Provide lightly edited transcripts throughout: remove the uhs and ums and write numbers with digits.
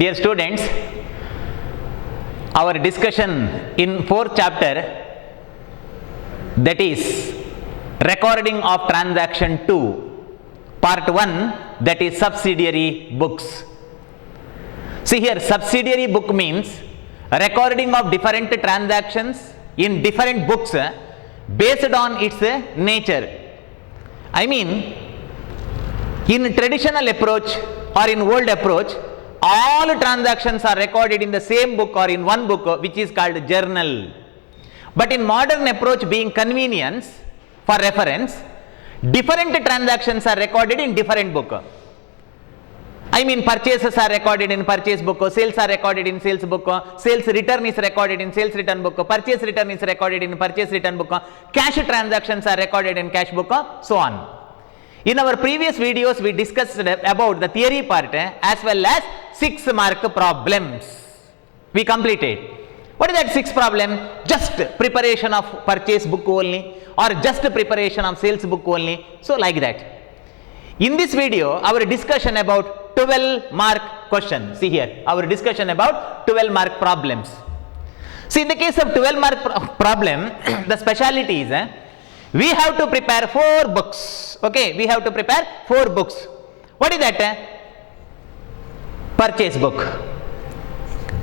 Dear students, our discussion in 4th chapter, that is recording of transaction 2, part 1, that is subsidiary books. See here, subsidiary book means recording of different transactions in different books based on its nature. I mean, in traditional approach or in old approach, all transactions are recorded in the same book or in one book, which is called journal. But in modern approach, being convenience for reference, different transactions are recorded in different book. I mean, purchases are recorded in purchase book, sales are recorded in sales book, sales return is recorded in sales return book, purchase return is recorded in purchase return book, cash transactions are recorded in cash book, so on. In our previous videos, we discussed about the theory part as well as 6 mark problems. We completed. What is that 6 problem? Just preparation of purchase book only, or just preparation of sales book only. So like that. In this video, our discussion about 12 mark question. See here, our discussion about 12 mark problems. See, in the case of 12 mark problem, the speciality is we have to prepare 4 books. Okay, we have to prepare 4 books. What is that? Purchase book,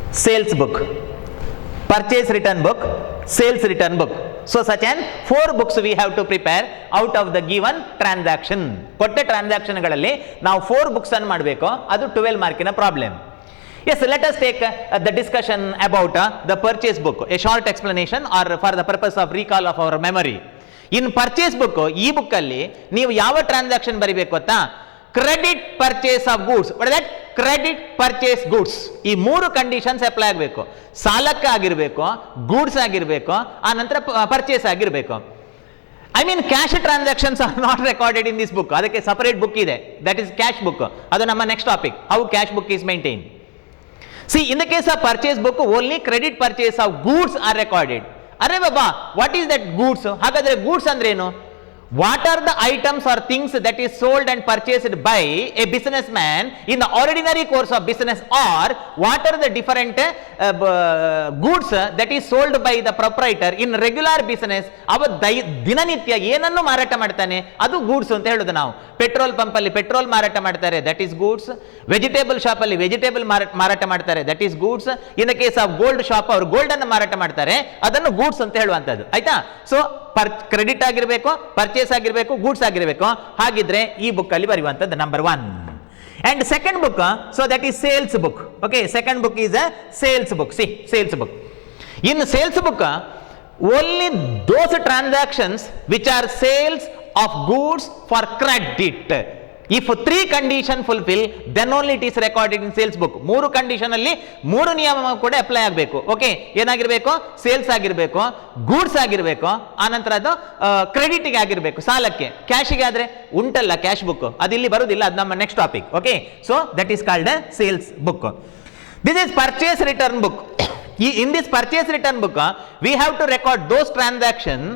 sales book, purchase return book, sales return book. So such an 4 books we have to prepare out of the given transaction. ಕೊಟ್ಟ transaction ಗಳಲ್ಲಿ ನಾವು 4 books ಅನ್ನು ಮಾಡಬೇಕು. ಅದು 12 ಮಾರ್ಕಿನ problem. Yes, let us take the discussion about the purchase book, a short explanation or for the purpose of recall of our memory. In purchase book, ಈ book ಅಲ್ಲಿ ನೀವು ಯಾವ ಟ್ರಾನ್ಸಾಕ್ಷನ್ ಬರಿಬೇಕು ಗೊತ್ತಾ? Credit purchase of goods. What is that? Credit purchase goods. ಈ 3 conditions apply ಆಗಬೇಕು. ಸಾಲಕ್ಕೆ ಆಗಿರಬೇಕು, ಗೂಡ್ಸ್ ಆಗಿರಬೇಕು, ಆ ನಂತರ ಪರ್ಚೇಸ್ ಆಗಿರಬೇಕು. I mean cash transactions are not recorded in this book. ಅದಕ್ಕೆ ಸಪರೇಟ್ ಬುಕ್ ಇದೆ, ದಟ್ ಇಸ್ ಕ್ಯಾಶ್ ಬುಕ್. ಅದು ನಮ್ಮ next topic, how cash book is maintain. See, in the case of purchase book only credit purchase of goods are recorded. ಅರೆ ಬಾಬಾ, what is that goods? ಹಾಗಾದ್ರೆ goods ಅಂದ್ರೆ ಏನು? What are the items or things that is sold and purchased by a businessman in the ordinary course of business, or what are the different goods that is sold by the proprietor in regular business? ಅವ ದಿನನಿತ್ಯ ಏನನ್ನು ಮಾರಾಟ ಮಾಡ್ತಾನೆ ಅದು goods ಅಂತ ಹೇಳೋದು ನಾವು. Petrol pump ಅಲ್ಲಿ ಪೆಟ್ರೋಲ್ ಮಾರಾಟ ಮಾಡ್ತಾರೆ, that is goods. Vegetable shop ಅಲ್ಲಿ ವೆಜಿಟೇಬಲ್ ಮಾರಾಟ ಮಾಡ್ತಾರೆ, that is goods. In the case of gold shop ಅವರು ಗೋಲ್ಡ್ ಅನ್ನು ಮಾರಾಟ ಮಾಡ್ತಾರೆ, ಅದನ್ನು ಗೂಡ್ಸ್ ಅಂತ ಹೇಳುವಂತದ್ದು. ಆಯ್ತಾ? ಸೊ ಕ್ರೆಡಿಟ್ ಆಗಿರಬೇಕು, ಪರ್ಚೇಸ್ ಆಗಿರಬೇಕು, ಗೂಡ್ಸ್ ಆಗಿರಬೇಕು. ಹಾಗಿದ್ರೆ ಈ ಬುಕ್ ಅಲ್ಲಿ ಬರೆಯುವಂತದ್ದು number 1. And second book, so that is sales book. Okay, second book is a sales book. See, sales book. In sales book, only those transactions which are sales of goods for credit. If 3 condition fulfill, then only it is recorded in sales book. 3 condition ಅಲ್ಲಿ 3 ನಿಯಮ ಕೂಡ apply ಆಗಬೇಕು. Okay, ಏನಾಗಿರಬೇಕು? Sales ಆಗಿರಬೇಕು, goods ಆಗಿರಬೇಕು, ಆನಂತರ ಅದು ಕ್ರೆಡಿಟ್ಗೆ ಆಗಿರಬೇಕು, ಸಾಲಕ್ಕೆ. ಕ್ಯಾಶಿಗೆ ಆದ್ರೆ ಉಂಟಲ್ಲ ಕ್ಯಾಶ್ ಬುಕ್, ಅದಿಲ್ಲಿ ಬರುವುದಿಲ್ಲ, ಅದು ನಮ್ಮ next topic. Okay, so that is called sales book. This is purchase return book. In this purchase return book, we have to record those transactions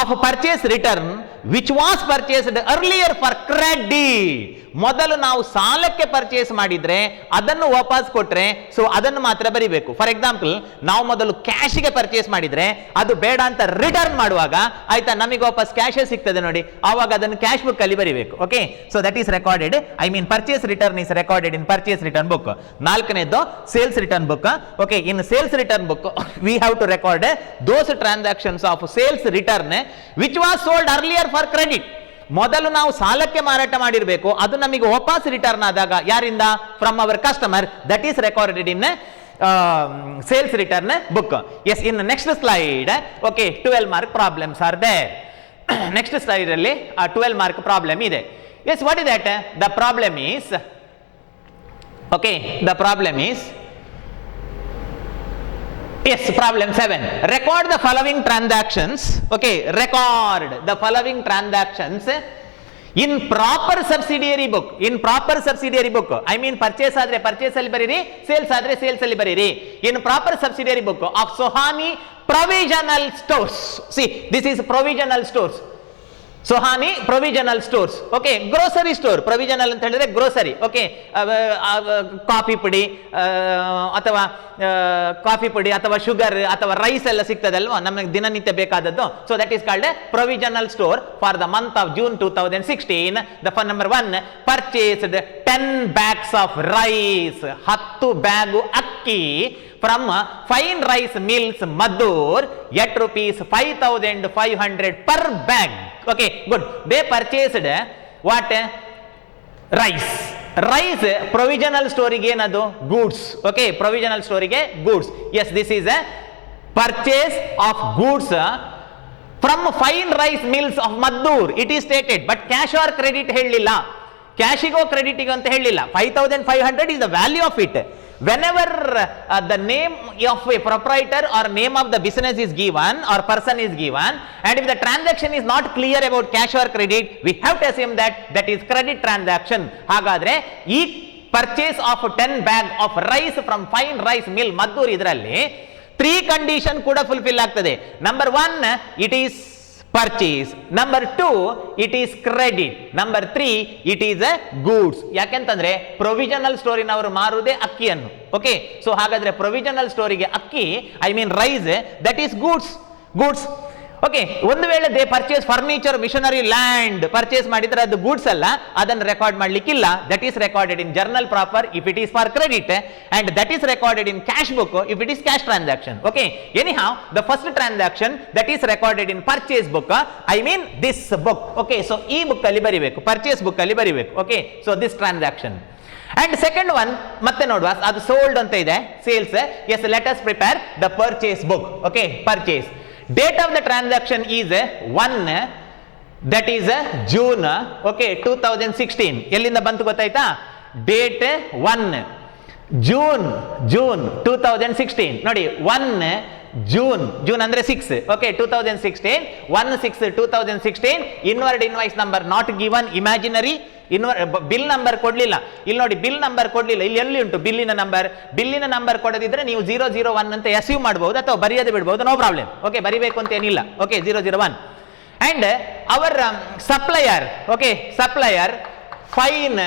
of purchase return which was purchased earlier for credit. ಮೊದಲು ನಾವು ಸಾಲಕ್ಕೆ purchase ಮಾಡಿದ್ರೆ ಅದನ್ನು ವಾಪಸ್ ಕೊಟ್ರೆ so ಅದನ್ನು ಮಾತ್ರ ಬರಿಬೇಕು. ಫಾರ್ ಎಕ್ಸಾಂಪಲ್, ನಾವು ಮೊದಲು ಕ್ಯಾಶಿಗೆ ಪರ್ಚೇಸ್ ಮಾಡಿದ್ರೆ ಅದು ಬೇಡ ಅಂತ ರಿಟರ್ನ್ ಮಾಡುವಾಗ ಆಯ್ತಾ, ನಮಗೆ ವಾಪಸ್ ಕ್ಯಾಶೇ ಸಿಗ್ತದೆ ನೋಡಿ, ಆವಾಗ ಅದನ್ನು ಕ್ಯಾಶ್ ಬುಕ್ ಅಲ್ಲಿ ಬರಿಬೇಕು. Okay, so that is recorded. I mean purchase return is recorded in purchase return book. 4ನೇದು sales return book. Okay, in sales return book we have to record those transactions of sales return which was sold earlier for credit. ಮೊದಲು ನಾವು ಸಾಲಕ್ಕೆ ಮಾರಾಟ ಮಾಡಿರಬೇಕು, ಅದು ನಮಗೆ ವಾಪಸ್ return ಆದಾಗ ಯಾರಿಂದ? From our customer. That is recorded in sales return book. Yes, in next slide. Okay, 12 mark problems are there. Next slide ಅಲ್ಲಿ 12 ಮಾರ್ಕ್ ಪ್ರಾಬ್ಲಮ್ ಇದೆ. Yes, what is that? The problem is, okay, the problem is, yes, problem 7. Record the following transactions. Okay, record the following transactions in proper subsidiary book. In proper subsidiary book, I mean purchase ಆದ್ರೆ purchase ಅಲ್ಲಿ ಬರೀರಿ, sales ಆದ್ರೆ sales ಅಲ್ಲಿ ಬರೀರಿ. In proper subsidiary book of Sohani Provisional Stores. See, this is provisional stores. Sohani provisional stores. Okay, grocery store provisional ಅಂತ ಹೇಳಿದ್ರೆ grocery. Okay, coffee ಪುಡಿ ಅಥವಾ ಕಾಫಿ ಪುಡಿ ಅಥವಾ ಶುಗರ್ ಅಥವಾ ರೈಸ್ ಎಲ್ಲ ಸಿಗ್ತದಲ್ವಾ ನಮಗೆ ದಿನನಿತ್ಯ ಬೇಕಾದದ್ದು. So that is called A provisional store for the month of June 2016. The fun number 1 purchased 10 bags of rice, 10 bag ಅಕ್ಕಿ from fine rice mills Maddur at rupees 5,500 per bag. Okay, good. They purchased what? Rice. Rice provisional store ಗೆ ಏನದು? Goods. Okay, provisional store ಗೆ goods. Yes, this is a purchase of goods from fine rice mills of Maddur. It is stated, but cash or credit ಹೇಳಿಲ್ಲ. ಕ್ಯಾಶಿಗೋ ಕ್ರೆಡಿಟಿಗೋ ಅಂತ ಹೇಳಿಲ್ಲ. 5,500 is the value of it. Whenever the name of a proprietor or name of the business is given or person is given, and if the transaction is not clear about cash or credit, we have to assume that that is credit transaction. Hagadre ee purchase of 10 bag of rice from fine rice mill Maddur idರಲ್ಲಿ 3 condition ಕೂಡ fulfill ಆಗ್ತದೆ. Number 1, it is purchase. Number 2, it is credit. Number 3, it is a goods. ಯಾಕೆಂತಂದ್ರೆ provisional ಸ್ಟೋರಿನವರು ಮಾರುವುದೇ ಅಕ್ಕಿಯನ್ನು. Okay, so ಹಾಗಾದ್ರೆ provisional ಸ್ಟೋರಿಗೆ ಅಕ್ಕಿ, I mean rice, that is goods. Okay, ಒಂದು ವೇಳೆ they purchase furniture, machinery, land purchase ಮಾಡಿದ್ರೆ ಅದು ಗೂಡ್ಸ್ ಅಲ್ಲ, ಅದನ್ನು ರೆಕಾರ್ಡ್ ಮಾಡ್ಲಿಕ್ಕಿಲ್ಲ. That is recorded in journal proper if it is for credit, and that is recorded in cash book if it is cash transaction. Okay, anyhow the first transaction that is recorded in purchase book, I mean this book. Okay, so ಈ book ಅಲ್ಲಿ ಬರಿಬೇಕು, purchase book ಅಲ್ಲಿ ಬರಿಬೇಕು. Okay, so this transaction. And second one ಮತ್ತೆ ನೋಡುವ, ಅದು sold ಅಂತ ಇದೆ, sales. Yes, let us prepare the purchase book. Okay, purchase. Date of the transaction is 1, that is June, okay, 2016. ಎಲ್ಲಿಂದ ಬಂತು ಗೊತ್ತಾಯ್ತಾ? Date 1 June 2016. ನೋಡಿ, 1 ಜೂನ್ ಅಂದ್ರೆ 6. Okay, 2016, 1/6/2016. Inward invoice number not given, imaginary. Bill number ಕೊಡ್ಲಿಲ್ಲ ಇಲ್ಲಿ. ನೋಡಿ, bill number ಕೊಡ್ಲಿಲ್ಲ ಇಲ್ಲಿ. ಎಲ್ಲಿ ಉಂಟು ಬಿಲ್ಲಿನ ನಂಬರ್ ಕೊಡದಿದ್ರೆ ನೀವು 001 ಅಂತ ಅಸ್ಯೂಮ್ ಮಾಡಬಹುದು ಅಥವಾ ಬರೆಯದೆ ಬಿಡಬಹುದು, ನೋ ಪ್ರಾಬ್ಲಮ್. ಓಕೆ, ಬರಿಬೇಕು ಅಂತ ಏನಿಲ್ಲ. Okay, 001. And our supplier, okay, supplier fine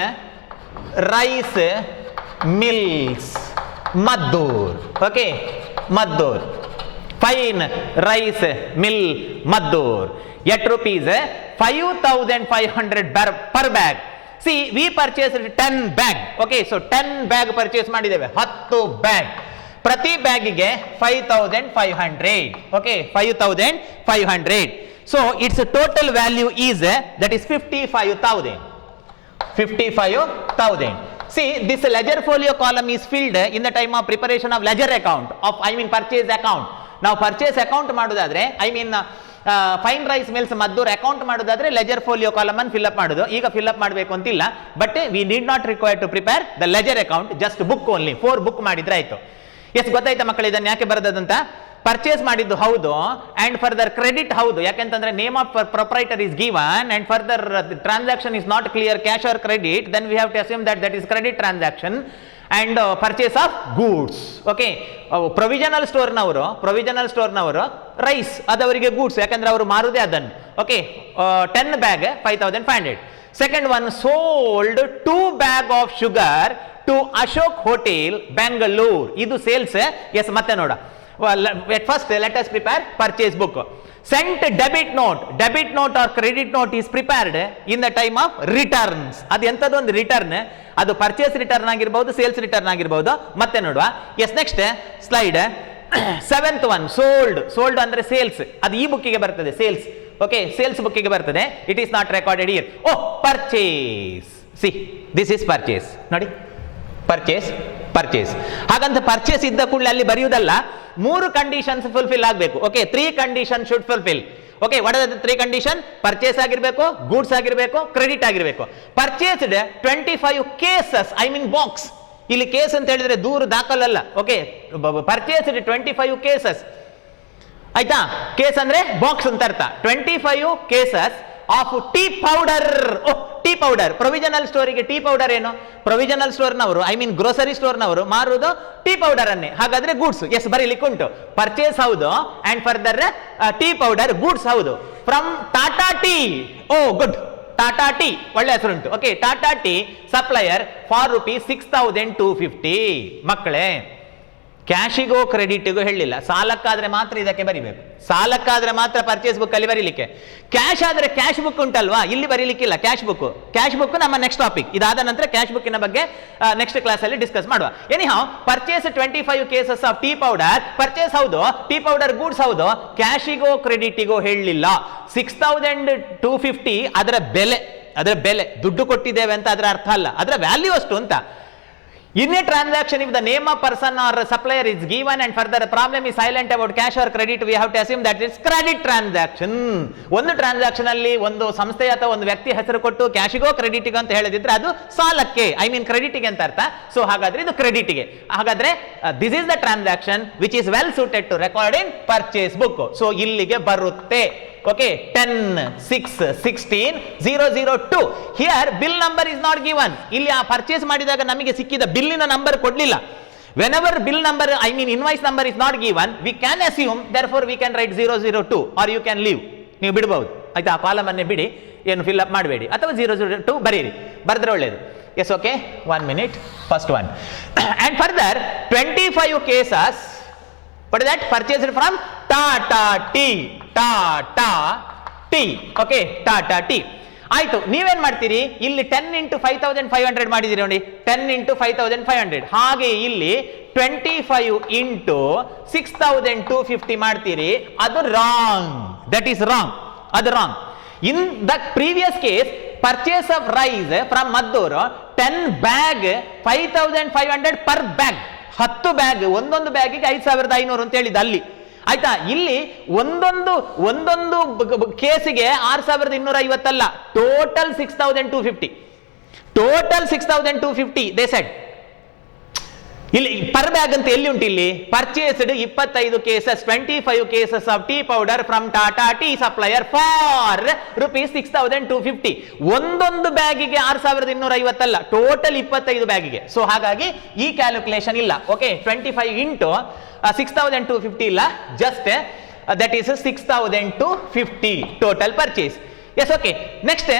rice mills Maddur. Okay, Maddur, fine rice mill Maddur at rupees 5,500 per bag. See, we purchased 10 bag. Okay, so 10 bag purchase ಮಾಡಿದ್ದೇವೆ, 10 bag. ಪ್ರತಿ ಬ್ಯಾಗಿಗೆ 5,500. Okay, 5,500. So its total value is that is 55,000. 55,000. See, this ledger folio column is filled in the time of preparation of ledger account of, I mean, purchase account. ನಾವು purchase account ಮಾಡೋದಾದ್ರೆ, I mean fine rice mills Maddur account ಮಾಡೋದಾದ್ರೆ ledger folio column ಅನ್ನು fill up ಮಾಡೋದು. ಈಗ fill up ಮಾಡಬೇಕು ಅಂತಿಲ್ಲ, but we need not require to prepare the ledger account, just book only. 4 book ಮಾಡಿದ್ರೆ ಆಯ್ತು. ಎಸ್, ಗೊತ್ತಾಯ್ತಾ ಮಕ್ಕಳು ಇದನ್ನು ಯಾಕೆ ಬರೆದದಂತ? ಪರ್ಚೇಸ್ ಮಾಡಿದ್ದು ಹೌದು, ಅಂಡ್ ಫರ್ದರ್ ಕ್ರೆಡಿಟ್ ಹೌದು, ಯಾಕೆಂತಂದ್ರೆ name of proprietor is given, and further transaction is not clear cash or credit, then we have to assume that that is credit transaction. And purchase of goods. Okay, provisional ಸ್ಟೋರ್ನವರು rice ಅದವರಿಗೆ goods, ಯಾಕಂದ್ರೆ ಅವರು ಮಾರುದೇ ಅದನ್ನು. Okay, 10 bag 5,500. Second one, sold 2 bag of sugar to Ashok hotel Bengaluru. ಇದು sales. Yes, ಮತ್ತೆ ನೋಡ, first let us prepare purchase book. sent debit note or credit note is prepared in the time of returns. ಅದು ಎಂತದ್ದು ಒಂದು return, ಅದು purchase return ಆಗಿರಬಹುದು, sales return ಆಗಿರಬಹುದು. ಮತ್ತೆ ನೋಡುವ. Yes, next slide. 7th one, sold ಅಂದ್ರೆ ಸೇಲ್ಸ್. ಅದು ಈ ಬುಕ್ಕಿಗೆ ಬರ್ತದೆ, ಸೇಲ್ಸ್. ಓಕೆ, ಸೇಲ್ಸ್ ಬುಕ್ಕಿಗೆ ಬರ್ತದೆ. It is not recorded here. Oh, purchase. See, this is purchase. ನೋಡಿ, ಪರ್ಚೇಸ್. ಹಾಗಂತ ಪರ್ಚೇಸ್ ಇದ್ದ ಕೂಡಲೇ ಅಲ್ಲಿ ಬರೆಯುವುದಲ್ಲ, 3 ಕಂಡೀಷನ್ಸ್ ಫುಲ್ಫಿಲ್ ಆಗಬೇಕು. Okay, 3 condition should fulfil. Okay, what are the 3 condition? Purchase ಆಗಿರಬೇಕು, ಗೂಡ್ಸ್ ಆಗಿರಬೇಕು, ಕ್ರೆಡಿಟ್ ಆಗಿರಬೇಕು. Purchased 25 cases, I mean box. ಇಲ್ಲಿ ಕೇಸ್ ಅಂತ ಹೇಳಿದ್ರೆ ದೂರು ದಾಖಲಲ್ಲ. Okay, purchased 25 cases. ಆಯ್ತಾ? ಕೇಸ್ ಅಂದ್ರೆ ಬಾಕ್ಸ್ ಅಂತ ಅರ್ಥ. 25 cases of tea powder. Tea powder, provisional ಸ್ಟೋರಿಗೆ ಟೀ ಪೌಡರ್ ಏನು? ಪ್ರೊವಿಷನಲ್ ಸ್ಟೋರ್ನವರು, ಐ ಮೀನ್ ಗ್ರೋಸರಿ ಸ್ಟೋರ್ನವರು ಮಾರುವುದು ಟೀ ಪೌಡರ್ ಅನ್ನೇ. ಹಾಗಾದ್ರೆ ಗೂಡ್ಸ್. ಎಸ್, ಬರೀಲಿಕ್ಕೆ ಉಂಟು. ಪರ್ಚೇಸ್ ಹೌದು, and further tea powder goods ಹೌದು. From Tata tea. Oh good, Tata tea ಒಳ್ಳೆ ಹೆಸರುಂಟು. Okay, Tata tea supplier for ₹6,250. ಮಕ್ಕಳೇ, ಕ್ಯಾಶಿಗೋ ಕ್ರೆಡಿಟ್ಗೂ ಹೇಳಿಲ್ಲ, ಸಾಲಕ್ಕಾದ್ರೆ ಮಾತ್ರ ಇದಕ್ಕೆ ಬರಿಬೇಕು. ಸಾಲಕ್ಕಾದ್ರೆ ಮಾತ್ರ ಪರ್ಚೇಸ್ ಬುಕ್ ಅಲ್ಲಿ ಬರೀಲಿಕ್ಕೆ. ಕ್ಯಾಶ್ ಆದ್ರೆ ಕ್ಯಾಶ್ ಬುಕ್ ಉಂಟಲ್ವಾ, ಇಲ್ಲಿ ಬರೀಲಿಕ್ಕಿಲ್ಲ. ಕ್ಯಾಶ್ ಬುಕ್ ನಮ್ಮ ನೆಕ್ಸ್ಟ್ ಟಾಪಿಕ್. ಇದಾದ ನಂತರ ಕ್ಯಾಶ್ ಬುಕ್ಕಿನ ಬಗ್ಗೆ ನೆಕ್ಸ್ಟ್ ಕ್ಲಾಸ್ ಅಲ್ಲಿ ಡಿಸ್ಕಸ್ ಮಾಡುವ. Anyhow, purchase 25 cases of tea powder. Purchase ಹೌದು, ಟೀ ಪೌಡರ್ ಗೂಡ್ಸ್ ಹೌದು, ಕ್ಯಾಶಿಗೋ ಕ್ರೆಡಿಟಿಗೋ ಹೇಳಲಿಲ್ಲ. 6,250 ಅದರ ಬೆಲೆ ದುಡ್ಡು ಕೊಟ್ಟಿದ್ದೇವೆ ಅಂತ ಅದರ ಅರ್ಥ ಅಲ್ಲ, ಅದರ ವ್ಯಾಲ್ಯೂ ಅಷ್ಟು ಅಂತ. In a transaction, if the name of person or supplier is given and further the problem is silent about cash or credit, we have to assume that it's credit transaction. ಒಂದು transaction ಅಲ್ಲಿ ಒಂದು ಸಂಸ್ಥೆ ಅಥವಾ ಒಂದು ವ್ಯಕ್ತಿ ಹೆಸರು ಕೊಟ್ಟು ಕ್ಯಾಶಿಗೋ ಕ್ರೆಡಿಟಿಗೆ ಅಂತ ಹೇಳಿದ್ರೆ ಅದು ಸಾಲಕ್ಕೆ, ಐ ಮೀನ್ ಕ್ರೆಡಿಟಿಗೆ ಅಂತ ಅರ್ಥ. ಸೊ ಹಾಗಾದ್ರೆ ಇದು ಕ್ರೆಡಿಟಿಗೆ. ಹಾಗಾದ್ರೆ this is the transaction which is well suited to record in purchase book. So ಇಲ್ಲಿಗೆ ಬರುತ್ತೆ. Okay, 10/6/16/002. Here bill number is not given. ಇಲ್ಲಿ ಆ ಪರ್ಚೇಸ್ ಮಾಡಿದಾಗ ನಮಗೆ ಸಿಕ್ಕಿದ ಬಿಲ್ಲಿನ ನಂಬರ್ ಕೊಡ್ಲಿಲ್ಲ. Whenever bill number, I mean invoice number is not given, we can assume, therefore we can write 002 or you can leave. ನೀವು ಬಿಡಬಹುದು ಆಯ್ತಾ, ಆ ಕಾಲಮ್ ಅನ್ನೇ ಬಿಡಿ, ಏನು ಫಿಲ್ ಅಪ್ ಮಾಡಬೇಡಿ, ಅಥವಾ 002 ಬರೀರಿ, ಬರೆದ್ರೆ ಒಳ್ಳೆಯದು. Yes, okay, 1 minute, first one. And further 25 cases, what is that? Purchased from Tata Tea. Okay, Tata tea ಆಯ್ತು. ನೀವೇನ್ ಮಾಡ್ತೀರಿ, ಇಲ್ಲಿ 10 × 5,500 ಮಾಡಿದಿರಿ ನೋಡಿ, 10 × 5,500. ಹಾಗೆ ಇಲ್ಲಿ 25 × 6,250 ಮಾಡ್ತೀರಿ. ಅದು ರಾಂಗ್, ದಟ್ ಈಸ್ ರಾಂಗ್, ಅದು wrong. In the previous case, purchase of rice from Maddur 10 bag 5,500 per bag. 10 bag, ಒಂದೊಂದು ಬ್ಯಾಗಿಗೆ 5,500 ಅಂತ ಹೇಳಿದ ಅಲ್ಲಿ. ಆಯ್ತಾ, ಇಲ್ಲಿ ಒಂದೊಂದು ಕೇಸಿಗೆ 6,250 ಅಲ್ಲ, ಟೋಟಲ್ 6,250 ದೇ ಸೆಡ್. ಇಲ್ಲಿ ಪರ್ ಬ್ಯಾಗ್ ಅಂತ ಎಲ್ಲಿ ಉಂಟು, ಇಲ್ಲಿ purchased 25 cases, 25 cases of tea powder from Tata tea supplier for ₹6,250. ಒಂದೊಂದು ಬ್ಯಾಗಿಗೆ 6,250 ಅಲ್ಲ, ಟೋಟಲ್ 25 ಬ್ಯಾಗಿಗೆ. ಸೊ ಹಾಗಾಗಿ ಈ ಕ್ಯಾಲ್ಕುಲೇಷನ್ ಇಲ್ಲ. ಓಕೆ, 25 × 6,250 ಇಲ್ಲ, just that is 6,250 total purchase. Yes, okay. Next,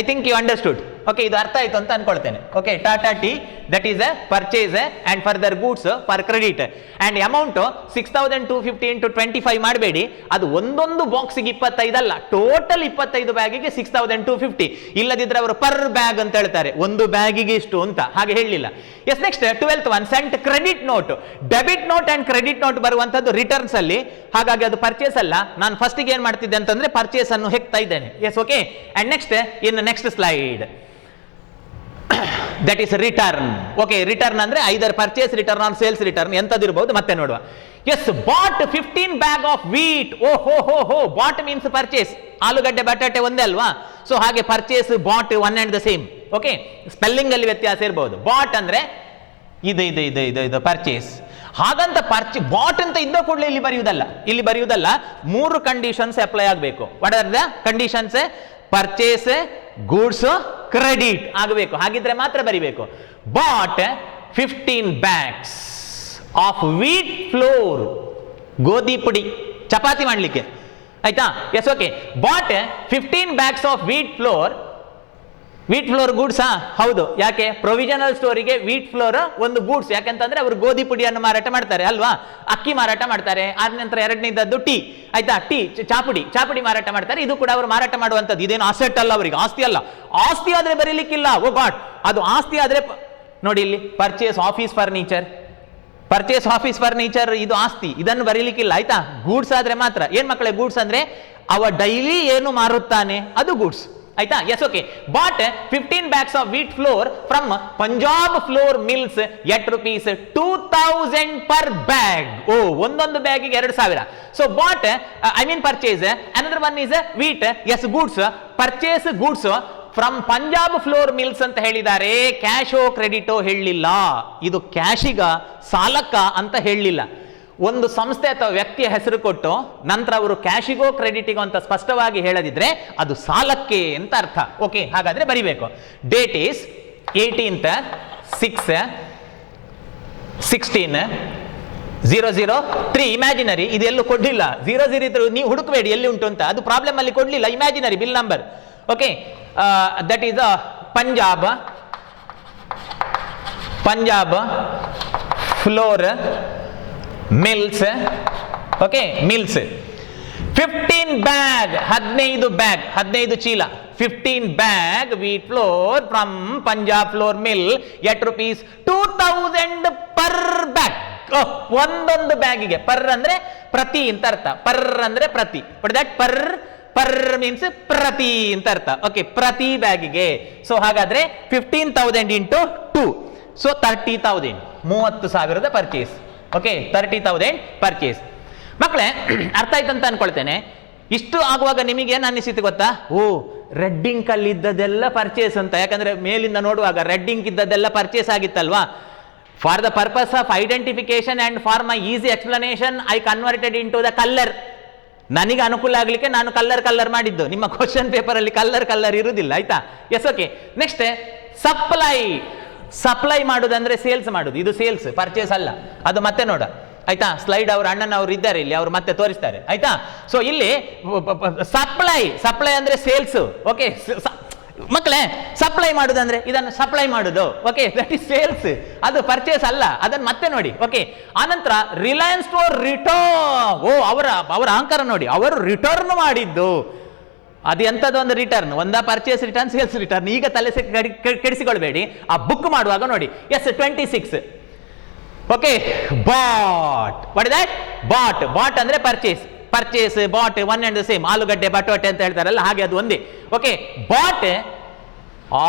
I think you understood. Okay, ಇದು ಅರ್ಥ ಆಯ್ತು ಅಂತ ಅನ್ಕೊಳ್ತೇನೆ. Okay, Tata tea that is a purchase and further goods for credit and amount 6,250 × 25 ಮಾಡಬೇಡಿ, ಅದು ಒಂದೊಂದು ಬಾಕ್ಸಿಗೆ 25 ಅಲ್ಲ, ಟೋಟಲ್ 25 ಬ್ಯಾಗಿಗೆ 6,250. ಇಲ್ಲದಿದ್ರೆ ಅವರು ಪರ್ ಬ್ಯಾಗ್ ಅಂತ ಹೇಳ್ತಾರೆ, ಒಂದು ಬ್ಯಾಗಿಗೆ ಇಷ್ಟು ಅಂತ, ಹಾಗೆ ಹೇಳಲಿಲ್ಲ. Yes, next 12th one, sent credit note. Debit note and credit note ಬರುವಂತದ್ದು ರಿಟರ್ನ್ಸ್ ಅಲ್ಲಿ, ಹಾಗಾಗಿ ಅದು ಪರ್ಚೇಸ್ ಅಲ್ಲ. ನಾನು ಫಸ್ಟಿಗೆ ಏನ್ ಮಾಡ್ತಿದ್ದೆ ಅಂತಂದ್ರೆ ಪರ್ಚೇಸ್ ಅನ್ನು ಹೆಕ್ತಾ ಇದ್ದೇನೆ. Yes, okay. And next, in next slide, that is return. Okay, return ಅಂದ್ರೆ either purchase return or sales return, ಎಂತದಿರಬಹುದು ಮತ್ತೆ ನೋಡುವ. Yes, bought 15 bag of wheat. ಓಹೋ, ಬಾಟ್ ಮೀನ್ಸ್ ಪರ್ಚೇಸ್. ಆಲೂಗಡ್ಡೆ ಬಟಾಟೆ ಒಂದೇ ಅಲ್ವಾ, ಸೊ ಹಾಗೆ purchase bought one and the same. Okay, spelling ಅಲ್ಲಿ ವ್ಯತ್ಯಾಸ ಇರಬಹುದು. ಬಾಟ್ ಅಂದ್ರೆ ಇದು ಪರ್ಚೇಸ್, ಹಾಗಂತ ಬಾಟ್ ಅಂತ ಇದ್ದ ಕೂಡಲೇ ಇಲ್ಲಿ ಬರೆಯುವುದಲ್ಲ. 3 ಕಂಡೀಷನ್ಸ್ ಅಪ್ಲೈ ಆಗಬೇಕು. What are the conditions? Purchase, goods, credit ಆಗಬೇಕು, ಹಾಗಿದ್ರೆ ಮಾತ್ರ ಬರಿಬೇಕು. Bought 15 bags of wheat flour, ಗೋಧಿ ಪುಡಿ ಚಪಾತಿ ಮಾಡ್ಲಿಕ್ಕೆ, ಆಯ್ತಾ? Yes, okay. Bought 15 bags of wheat flour goods. ಹೌದು, ಯಾಕೆ? ಪ್ರೊವಿಷನಲ್ ಸ್ಟೋರಿಗೆ ವೀಟ್ ಫ್ಲೋರ್ ಒಂದು ಗೂಡ್ಸ್, ಯಾಕೆಂತಂದ್ರೆ ಅವರು ಗೋಧಿ ಪುಡಿಯನ್ನು ಮಾರಾಟ ಮಾಡ್ತಾರೆ ಅಲ್ವಾ, ಅಕ್ಕಿ ಮಾರಾಟ ಮಾಡ್ತಾರೆ. ಆದ ನಂತರ ಎರಡನೇದದ್ದು ಟೀ, ಆಯ್ತಾ? ಟೀ ಚಾಪುಡಿ ಮಾರಾಟ ಮಾಡ್ತಾರೆ. ಇದು ಕೂಡ ಅವರು ಮಾರಾಟ ಮಾಡುವಂಥದ್ದು. ಇದೇನು ಅಸೆಟ್ ಅಲ್ಲ, ಅವರಿಗೆ ಆಸ್ತಿ ಅಲ್ಲ. ಆಸ್ತಿ ಆದ್ರೆ ಬರೀಲಿಕ್ಕಿಲ್ಲ. ಓ ಗಾಡ್, ಅದು ಆಸ್ತಿ ಆದ್ರೆ ನೋಡಿ, ಇಲ್ಲಿ ಪರ್ಚೇಸ್ ಆಫೀಸ್ ಫರ್ನಿಚರ್ ಇದು ಆಸ್ತಿ, ಇದನ್ನು ಬರೀಲಿಕ್ಕಿಲ್ಲ, ಆಯ್ತಾ? ಗೂಡ್ಸ್ ಆದ್ರೆ ಮಾತ್ರ. ಏನ್ ಮಕ್ಕಳೇ ಗೂಡ್ಸ್ ಅಂದ್ರೆ? ಅವ ಡೈಲಿ ಏನು ಮಾರುತ್ತಾನೆ ಅದು ಗೂಡ್ಸ್, ಆಯ್ತಾ? Yes, okay. Bought 15 bags of wheat flour from Punjab flour mills at ₹2,000 per bag. Oh, ಒಂದೊಂದು ಬ್ಯಾಗಿಗೆ 2,000. So bought, I mean purchase. Another one is wheat. Yes, goods. Purchase goods from Punjab flour mills ಅಂತ ಹೇಳಿದ್ದಾರೆ. ಕ್ಯಾಶೋ ಕ್ರೆಡಿಟೋ ಹೇಳಲಿಲ್ಲ. ಇದು ಕ್ಯಾಶಿಗ ಸಾಲಕ್ಕ ಅಂತ ಹೇಳಲಿಲ್ಲ. ಒಂದು ಸಂಸ್ಥೆ ಅಥವಾ ವ್ಯಕ್ತಿಯ ಹೆಸರು ಕೊಟ್ಟು ನಂತರ ಅವರು ಕ್ಯಾಶಿಗೋ ಕ್ರೆಡಿಟಿಗೋ ಅಂತ ಸ್ಪಷ್ಟವಾಗಿ ಹೇಳದಿದ್ರೆ ಅದು ಸಾಲಕ್ಕೆ ಅಂತ ಅರ್ಥ. ಓಕೆ, ಹಾಗಾದ್ರೆ ಬರಿಬೇಕು. ಡೇಟ್ ಈಸ್ 18/6/16 003 ಇಮ್ಯಾಜಿನರಿ, ಇದು ಎಲ್ಲೂ ಕೊಡ್ಲಿಲ್ಲ. 003 ನೀವು ಹುಡುಕಬೇಡಿ ಎಲ್ಲಿ ಉಂಟು ಅಂತ, ಅದು ಪ್ರಾಬ್ಲಮ್ ಅಲ್ಲಿ ಕೊಡ್ಲಿಲ್ಲ. Imaginary bill number. Okay, that is Punjab flour mills. Okay, mills 15 bag, 15 ಚೀಲ, 15 bag wheat flour from Punjab flour mill at rupees 2000 per bag. ಒಂದೊಂದು ಬ್ಯಾಗಿಗೆ, ಪರ್ ಅಂದ್ರೆ ಪ್ರತಿ ಅಂತ ಅರ್ಥ, ಪರ್ ಅಂದ್ರೆ ಪ್ರತಿ, ಬಟ್ ದಟ್ ಪರ್ ಮೀನ್ಸ್ ಪ್ರತಿ ಅಂತ ಅರ್ಥ. ಓಕೆ, ಪ್ರತಿ ಬ್ಯಾಗಿಗೆ. ಸೊ ಹಾಗಾದ್ರೆ 15,000 into 2, so 30,000, 30,000 purchase. Okay, 30,000 purchase. ಮಕ್ಕಳೇ, ಅರ್ಥ ಆಯ್ತಂತ ಅನ್ಕೊಳ್ತೇನೆ. ಇಷ್ಟು ಆಗುವಾಗ ನಿಮಗೆ ಏನು ಅನ್ನಿಸಿತು ಗೊತ್ತಾ? ಓ, ರೆಡ್ ಇಂಕ್ ಅಲ್ಲಿ ಇದ್ದದೆಲ್ಲ ಪರ್ಚೇಸ್ ಅಂತ. ಯಾಕಂದ್ರೆ ಮೇಲಿಂದ ನೋಡುವಾಗ ರೆಡ್ ಇಂಕ್ ಇದ್ದದೆಲ್ಲ ಪರ್ಚೇಸ್ ಆಗಿತ್ತಲ್ವಾ. For the purpose of identification and for my easy explanation I converted in to the colour. ನನಗೆ ಅನುಕೂಲ ಆಗ್ಲಿಕ್ಕೆ ನಾನು ಕಲ್ಲರ್ ಮಾಡಿದ್ದು. ನಿಮ್ಮ ಕ್ವಶನ್ ಪೇಪರ್ ಅಲ್ಲಿ ಕಲ್ಲರ್ ಇರುವುದಿಲ್ಲ, ಆಯ್ತಾ? Yes, okay. ನೆಕ್ಸ್ಟ್ ಸಪ್ಲೈ ಮಾಡುದಂದ್ರೆ ಸೇಲ್ಸ್ ಮಾಡುದು. ಇದು ಸೇಲ್ಸ್, ಪರ್ಚೇಸ್ ಅಲ್ಲ. ಅದು ಮತ್ತೆ ನೋಡ, ಆಯ್ತಾ? ಸ್ಲೈಡ್ ಅವ್ರ ಅಣ್ಣನವ್ರು ಇದ್ದಾರೆ ಇಲ್ಲಿ, ಅವ್ರು ಮತ್ತೆ ತೋರಿಸ್ತಾರೆ, ಆಯ್ತಾ? ಸೊ ಇಲ್ಲಿ ಸಪ್ಲೈ ಅಂದ್ರೆ ಸೇಲ್ಸ್. ಓಕೆ ಮಕ್ಕಳೇ, ಸಪ್ಲೈ ಮಾಡುದಂದ್ರೆ ಇದನ್ನು ಸಪ್ಲೈ ಮಾಡುದು. ಓಕೆ, ದಟ್ ಇಸ್ ಸೇಲ್ಸ್, ಅದು ಪರ್ಚೇಸ್ ಅಲ್ಲ. ಅದನ್ನು ಮತ್ತೆ ನೋಡಿ. ಓಕೆ, ಆನಂತರ ರಿಲಯನ್ಸ್ ಸ್ಟೋರ್ ರಿಟರ್ನ್. ಓ, ಅವರ ಅಹಂಕಾರ ನೋಡಿ, ಅವರು ರಿಟರ್ನ್ ಮಾಡಿದ್ದು. ಅದು ಎಂಥದ್ದು ರಿಟರ್ನ್, ಒಂದಾ ಪರ್ಚೇಸ್ ರಿಟರ್ನ್, ಸೇಲ್ಸ್ ರಿಟರ್ನ್. ಈಗ ತಲೆ ಕೆಡಿಸಿಕೊಳ್ಬೇಡಿ, ಆ ಬುಕ್ ಮಾಡುವಾಗ ನೋಡಿ. Yes, 26. Okay, bought. What is that? Bought ಅಂದ್ರೆ purchase, bought one and same. ಆಲೂಗಡ್ಡೆ ಬಟೋಟೆ ಅಂತ ಹೇಳ್ತಾರಲ್ಲ, ಹಾಗೆ ಅದು ಒಂದೇ. Okay, bought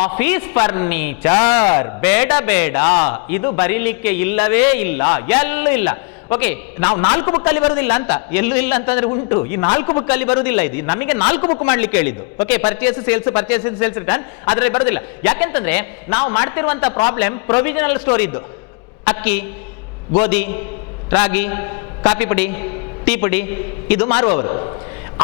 office furniture. ಬೇಡ, ಇದು ಬರೀಲಿಕ್ಕೆ ಇಲ್ಲವೇ ಇಲ್ಲ, ಎಲ್ಲೂ ಇಲ್ಲ. ಓಕೆ, ನಾವು 4 ಬುಕ್ ಅಲ್ಲಿ ಬರುವುದಿಲ್ಲ ಅಂತ, ಎಲ್ಲೂ ಇಲ್ಲ ಅಂತಂದ್ರೆ ಉಂಟು. ಈ 4 ಬುಕ್ ಅಲ್ಲಿ ಬರುವುದಿಲ್ಲ. ಇದು ನಮಗೆ 4 ಬುಕ್ ಮಾಡ್ಲಿಕ್ಕೆ ಹೇಳಿದ್ದು. ಓಕೆ, ಪರ್ಚೇಸ್ ಸೇಲ್ಸ್ ರಿಟರ್ನ್ ಅದರಲ್ಲಿ ಬರುವುದಿಲ್ಲ. ಯಾಕೆಂತಂದ್ರೆ ನಾವು ಮಾಡ್ತಿರುವಂತ ಪ್ರಾಬ್ಲಮ್ ಪ್ರೊವಿಷನಲ್ ಸ್ಟೋರ್ ಇದ್ದು. ಅಕ್ಕಿ, ಗೋಧಿ, ರಾಗಿ, ಕಾಫಿ ಪುಡಿ, ಟೀ ಪುಡಿ ಇದು ಮಾರುವವರು.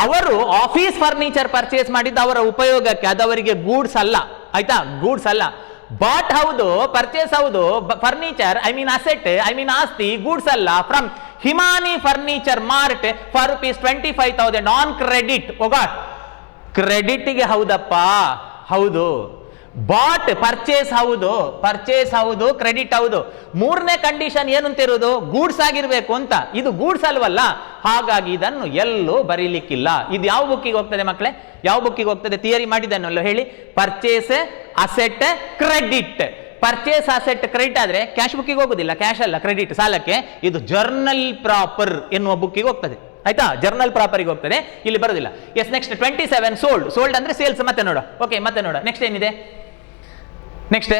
ಅವರು ಆಫೀಸ್ ಫರ್ನಿಚರ್ ಪರ್ಚೇಸ್ ಮಾಡಿದ್ದು ಅವರ ಉಪಯೋಗಕ್ಕೆ, ಅದು ಅವರಿಗೆ ಗೂಡ್ಸ್ ಅಲ್ಲ, ಆಯ್ತಾ? ಗೂಡ್ಸ್ ಅಲ್ಲ. ಬಾಟ್ ಹೌದು, ಪರ್ಚೇಸ್ ಹೌದು, furniture I mean asset, I mean ಆಸ್ತಿ, ಗೂಡ್ಸ್ ಅಲ್ಲ. From Himani furniture mart for rupees 25,000 on credit. ಓಗಾಟ್, ಕ್ರೆಡಿಟ್ಗೆ ಹೌದಪ್ಪ, ಹೌದು. ಬಾಟ್ ಪರ್ಚೇಸ್ ಹೌದು, ಕ್ರೆಡಿಟ್ ಹೌದು. ಮೂರನೇ ಕಂಡೀಷನ್ ಏನು ಅಂತ ಇರೋದು? ಗೂಡ್ಸ್ ಆಗಿರ್ಬೇಕು ಅಂತ. ಇದು ಗೂಡ್ಸ್ ಅಲ್ವಲ್ಲ, ಹಾಗಾಗಿ ಇದನ್ನು ಎಲ್ಲೂ ಬರೀಲಿಕ್ಕಿಲ್ಲ. ಇದು ಯಾವ ಬುಕ್ಕಿಗೆ ಹೋಗ್ತದೆ ಮಕ್ಕಳೇ? ಯಾವ ಬುಕ್ಕಿಗೆ ಹೋಗ್ತದೆ? ಥಿಯರಿ ಮಾಡಿದ್ದನ್ನಲ್ಲ ಹೇಳಿ. Purchase, asset, credit. Purchase, asset, credit ಆದ್ರೆ ಕ್ಯಾಶ್ ಬುಕ್ಕಿಗೆ ಹೋಗುದಿಲ್ಲ, ಕ್ಯಾಶ್ ಅಲ್ಲ, ಕ್ರೆಡಿಟ್ ಸಾಲಕ್ಕೆ. ಇದು ಜರ್ನಲ್ ಪ್ರಾಪರ್ ಎನ್ನುವ ಬುಕ್ಕಿಗೆ ಹೋಗ್ತದೆ, ಆಯ್ತಾ? ಜರ್ನಲ್ ಪ್ರಾಪರ್ಗೆ ಹೋಗ್ತದೆ, ಇಲ್ಲಿ ಬರೋದಿಲ್ಲ. ಎಸ್, ನೆಕ್ಸ್ಟ್ 27 ಸೋಲ್ಡ್ ಅಂದ್ರೆ ಸೇಲ್ಸ್. ಮತ್ತೆ ನೋಡ. ಓಕೆ, ಮತ್ತೆ ನೋಡ. ನೆಕ್ಸ್ಟ್ ಏನಿದೆ? ನೆಕ್ಸ್ಟ್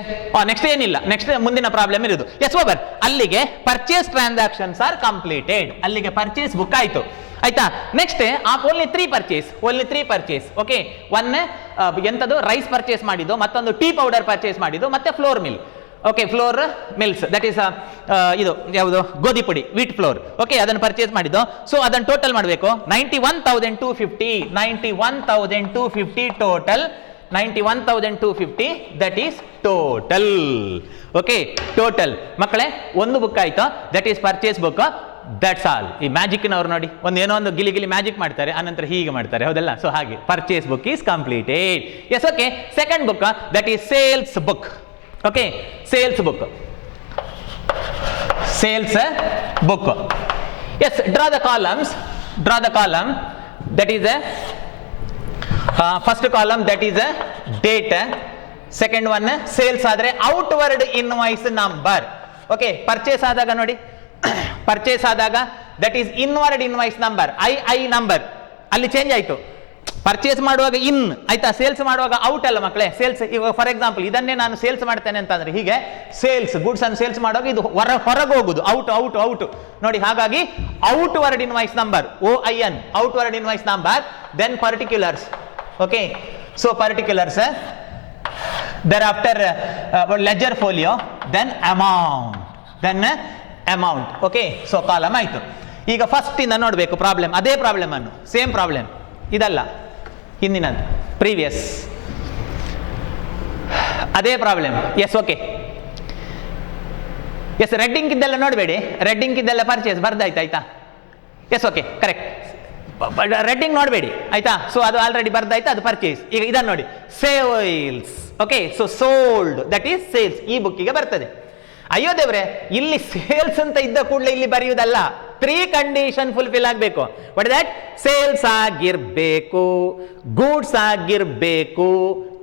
ಏನಿಲ್ಲ. ನೆಕ್ಸ್ಟ್ ಮುಂದಿನ ಪ್ರಾಬ್ಲಮ್ ಇರುವುದು. Yes, over. ಅಲ್ಲಿಗೆ ಪರ್ಚೇಸ್ ಟ್ರಾನ್ಸಾಕ್ಷನ್ಸ್ ಆರ್ ಕಂಪ್ಲೀಟೆಡ್. ಅಲ್ಲಿಗೆ ಪರ್ಚೇಸ್ ಬುಕ್ ಆಯ್ತು, ಆಯ್ತಾ? Next only 3 purchase. Okay, one ಎಂತದು ರೈಸ್ ಪರ್ಚೇಸ್ ಮಾಡಿದ್ದು, ಮತ್ತೊಂದು ಟೀ ಪೌಡರ್ ಪರ್ಚೇಸ್ ಮಾಡಿದ್ದು, ಮತ್ತೆ flour mill. Okay, flour mills, that is ಇದು ಯಾವುದು? ಗೋಧಿ ಪುಡಿ, ವೀಟ್ ಫ್ಲೋರ್. ಓಕೆ, ಅದನ್ನು ಪರ್ಚೇಸ್ ಮಾಡಿದ್ದು. ಸೊ ಅದನ್ನು ಟೋಟಲ್ ಮಾಡಬೇಕು. 91,250 total. 91,250 that is total. Okay, total. ಮಕ್ಕಳೇ, ಒಂದು ಬುಕ್ ಆಯ್ತು, that is purchase book. That's all. ಈ ಮ್ಯಾಜಿಕ್ನವ್ರು ನೋಡಿ, ಏನೋ ಒಂದು ಗಿಲಿ ಮ್ಯಾಜಿಕ್ ಮಾಡ್ತಾರೆ, ಆನಂತರ ಹೀಗೆ ಮಾಡ್ತಾರೆ, ಹೌದಲ್ಲ? ಸೊ ಹಾಗೆ purchase book is completed. Yes, okay. Second book, that is sales book. Okay, sales book. Yes, draw the columns. That is a first column, that is a date. Second one sales ಆದ್ರೆ outward invoice number. Okay, purchase ಆದಾಗ ನೋಡಿ, purchase ಆದಾಗ that is inward invoice number, I number ಅಲ್ಲಿ change ಆಯ್ತು. Purchase ಮಾಡುವಾಗ ಇನ್, ಆಯ್ತಾ? Sales ಮಾಡುವಾಗ out ಅಲ್ಲ ಮಕ್ಕಳೇ. ಸೇಲ್ಸ್ ಈಗ ಫಾರ್ ಎಕ್ಸಾಂಪಲ್ ಇದನ್ನೇ ನಾನು ಸೇಲ್ಸ್ ಮಾಡ್ತೇನೆ ಅಂತಂದ್ರೆ ಹೀಗೆ ಸೇಲ್ಸ್, ಗುಡ್ಸ್ ಅನ್ನು ಸೇಲ್ಸ್ ಮಾಡುವಾಗ ಇದು ಹೊರಗೆ ಹೋಗುದು, ಔಟ್ ನೋಡಿ. ಹಾಗಾಗಿ outward invoice number, OIN, outward invoice number. Then particulars. Okay, so particulars, there after ledger folio, then amount. Okay, so column ಆಯ್ತು. ಈಗ ಫಸ್ಟ್ ಇಂದ ನೋಡಬೇಕು ಪ್ರಾಬ್ಲಮ್, ಅದೇ ಪ್ರಾಬ್ಲಮ್ ಅನ್ನು, ಸೇಮ್ ಪ್ರಾಬ್ಲಮ್, ಇದಲ್ಲ ಹಿಂದಿನದು, ಪ್ರೀವಿಯಸ್ ಅದೇ problem. Yes, okay. Yes, red ink ಇದ್ದೆಲ್ಲ ನೋಡಬೇಡಿ, ರೆಡ್ ಇಂಕ್ ಇದ್ದೆಲ್ಲ ಪರ್ಚೇಸ್ ಬರ್ದಾಯ್ತು ಆಯ್ತಾ. Yes, okay, correct. Red ink ನೋಡಬೇಡಿ ಆಯ್ತಾ. ಸೊ ಅದು ಆಲ್ರೆಡಿ ಬರ್ದಾಯ್ತು, ಅದು ಪರ್ಚೇಸ್. ಈಗ ಇದನ್ನು ನೋಡಿ, sales. Okay, so sold that is sales ಈ ಬುಕ್ಕಿಗೆ ಬರ್ತದೆ. ಅಯ್ಯೋ ದೇವ್ರೆ, ಇಲ್ಲಿ ಸೇಲ್ಸ್ ಅಂತ ಇದ್ದ ಕೂಡಲೇ ಇಲ್ಲಿ ಬರೆಯುವುದಲ್ಲ, 3 ಕಂಡೀಷನ್ ಫುಲ್ಫಿಲ್ ಆಗಬೇಕು. What that? ಸೇಲ್ಸ್ ಆಗಿರ್ಬೇಕು, ಗೂಡ್ಸ್ ಆಗಿರ್ಬೇಕು,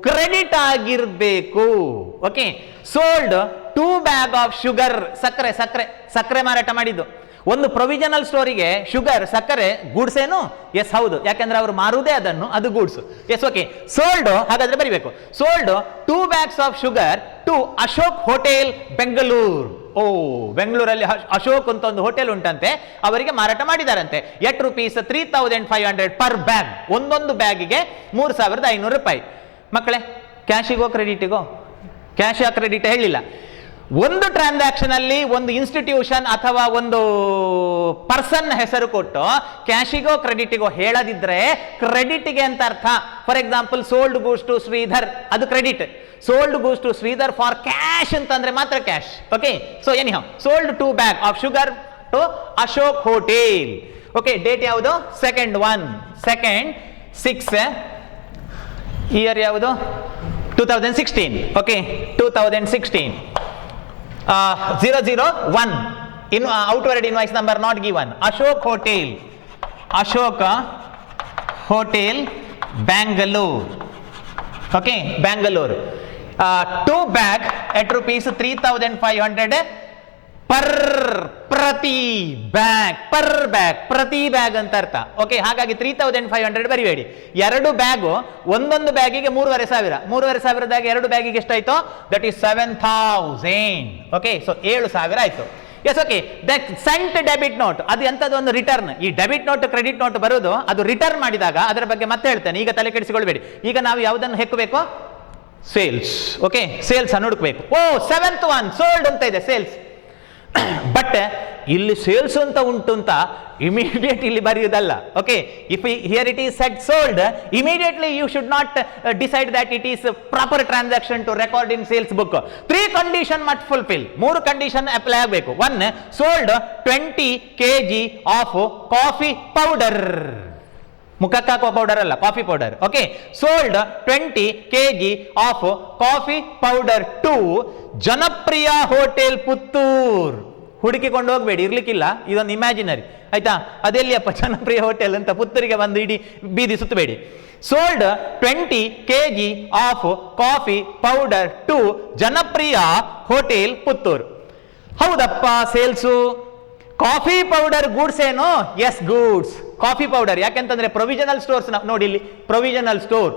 ಕ್ರೆಡಿಟ್ ಆಗಿರ್ಬೇಕು. Okay, sold 2 bag of sugar, ಸಕ್ಕರೆ ಮಾರಾಟ ಮಾಡಿದ್ದು. ಒಂದು ಪ್ರೊವಿಷನಲ್ ಸ್ಟೋರಿಗೆ ಶುಗರ್, ಸಕ್ಕರೆ ಗೂಡ್ಸ್ ಏನು? ಎಸ್, ಹೌದು, ಯಾಕೆಂದ್ರೆ ಅವರು ಮಾರುವುದೇ ಅದನ್ನು, ಅದು ಗೂಡ್ಸ್. S, okay. ಸೋಲ್ಡ್ ಹಾಗಾದ್ರೆ ಬರಿಬೇಕು, sold 2 bags of sugar to Ashok hotel Bengaluru. Oh, ಬೆಂಗಳೂರಲ್ಲಿ ಅಶೋಕ್ ಅಂತ ಒಂದು ಹೋಟೆಲ್ ಉಂಟಂತೆ, ಅವರಿಗೆ ಮಾರಾಟ ಮಾಡಿದಾರಂತೆ. At rupees 3500 per bag. ಒಂದೊಂದು ಬ್ಯಾಗಿಗೆ 3500 ರೂಪಾಯಿ. ಮಕ್ಕಳೇ, ಕ್ಯಾಶಿಗೋ ಕ್ರೆಡಿಟಿಗೋ? ಕ್ಯಾಶ್ ಕ್ರೆಡಿಟ್ ಹೇಳಿಲ್ಲ. ಒಂದು ಟ್ರಾನ್ಸಾಕ್ಷನ್ ಅಲ್ಲಿ ಒಂದು ಇನ್ಸ್ಟಿಟ್ಯೂಷನ್ ಅಥವಾ ಒಂದು ಪರ್ಸನ್ ಹೆಸರು ಕೊಟ್ಟು ಕ್ಯಾಶಿಗೋ ಕ್ರೆಡಿಟಿಗೋ ಹೇಳದಿದ್ರೆ ಕ್ರೆಡಿಟ್ಗೆ ಅಂತ ಅರ್ಥ. For example, sold goods to Shridhar, ಅದು credit. Sold goods to Shridhar for cash ಅಂತಂದ್ರೆ ಮಾತ್ರ cash. Okay, so anyhow, sold 2 bag of sugar to Ashok hotel. Okay, date ಯಾವುದು? 2nd 1 2nd 6 ಇಯರ್ ಯಾವುದು? 2016. Okay, 2016. 001 in outward invoice number not given. Ashok Hotel, Ashoka Hotel, Bangalore. Okay, Bangalore. 2 bag at rupees 3500 ಪ್ರತಿ bag. ಪ್ರತಿ bag ಅಂತ ಅರ್ಥ. Okay, ಹಾಗಾಗಿ 3500 ಬರಿಬೇಡಿ. 2 bag, ಒಂದೊಂದು ಬ್ಯಾಗಿಗೆ 3500. 3500ದಾಗ 2 ಬ್ಯಾಗಿಗೆ ಎಷ್ಟಾಯ್ತು? That is 7000. ಓಕೆ, ಸೊ 7000 ಆಯ್ತು. Yes, okay. That sent debit note, ಅದು ಎಂಥದ್ದು? ಒಂದು ರಿಟರ್ನ್. ಈ ಡೆಬಿಟ್ ನೋಟ್ ಕ್ರೆಡಿಟ್ ನೋಟ್ ಬರೋದು, ಅದು ರಿಟರ್ನ್ ಮಾಡಿದಾಗ ಅದರ ಬಗ್ಗೆ ಮತ್ತೆ ಹೇಳ್ತೇನೆ, ಈಗ ತಲೆ ಕೆಡಿಸಿಕೊಳ್ಬೇಡಿ. ಈಗ ನಾವು ಯಾವುದನ್ನು ಹೆಕ್ಕಬೇಕು? ಸೇಲ್ಸ್. ಓಕೆ, ಸೇಲ್ಸ್ ಅನ್ನು ಹುಡುಕಬೇಕು. ಓ, 7th 1 ಸೋಲ್ಡ್ ಅಂತ ಇದೆ, ಸೇಲ್ಸ್. ಬಟ್ ಇಲ್ಲಿ ಸೇಲ್ಸ್ ಅಂತ ಉಂಟು ಅಂತ ಇಮಿಡಿಯೇಟ್ ಇಲ್ಲಿ ಬರೆಯುವುದಲ್ಲ. Okay, if here it is set sold, immediately you should not decide that it is proper transaction to record in sales book. 3 condition must fulfil. 3 condition apply ಆಗಬೇಕು. 1, sold 20 kg of coffee powder. ಮುಖಕ್ಕೆ ಹಾಕುವ powder ಅಲ್ಲ, coffee powder. Okay, sold 20 kg of coffee powder to Janapriya hotel Puttur. ಹುಡುಕಿಕೊಂಡು ಹೋಗ್ಬೇಡಿ, ಇರ್ಲಿಕ್ಕಿಲ್ಲ, ಇದೊಂದು imaginary ಆಯ್ತಾ. ಅದೆಲ್ಲಿಯಪ್ಪ ಜನಪ್ರಿಯ hotel ಅಂತ ಪುತ್ತೂರಿಗೆ ಬಂದು ಇಡೀ ಬೀದಿ ಸುತ್ತಬೇಡಿ. Sold 20 kg of coffee powder to Janapriya hotel Puttur. ಹೌದಪ್ಪ, ಸೇಲ್ಸು. ಕಾಫಿ ಪೌಡರ್ ಗೂಡ್ಸ್ ಏನು? Yes, goods. ಕಾಫಿ ಪೌಡರ್ ಯಾಕೆಂತಂದ್ರೆ ಪ್ರೊವಿಷನಲ್ ಸ್ಟೋರ್ಸ್ ನೋಡಿ, ಇಲ್ಲಿ ಪ್ರೊವಿಷನಲ್ ಸ್ಟೋರ್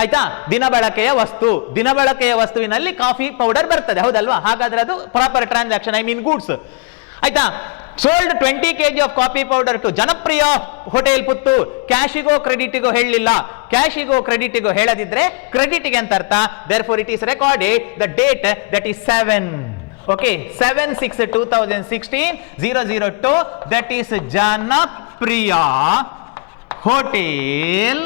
ಆಯ್ತಾ. ದಿನಬಳಕೆಯ ವಸ್ತು, ದಿನಬಳಕೆಯ ವಸ್ತುವಿನಲ್ಲಿ ಕಾಫಿ ಪೌಡರ್ ಬರ್ತದೆ, ಹೌದಲ್ವಾ? ಹಾಗಾದ್ರೆ ಅದು proper transaction, I mean goods ಆಯ್ತಾ. Sold 20 kg of coffee powder to Janapriya hotel Puttur. ಕ್ಯಾಶಿಗೋ ಕ್ರೆಡಿಟಿಗೋ ಹೇಳಲಿಲ್ಲ. ಕ್ಯಾಶಿಗೋ ಕ್ರೆಡಿಟಿಗೋ ಹೇಳದಿದ್ರೆ ಕ್ರೆಡಿಟ್ಗೆ ಅಂತ ಅರ್ಥ. Therefore it is recorded the date that is 7. Okay, 7/6/2016 002 that is Janapriya hotel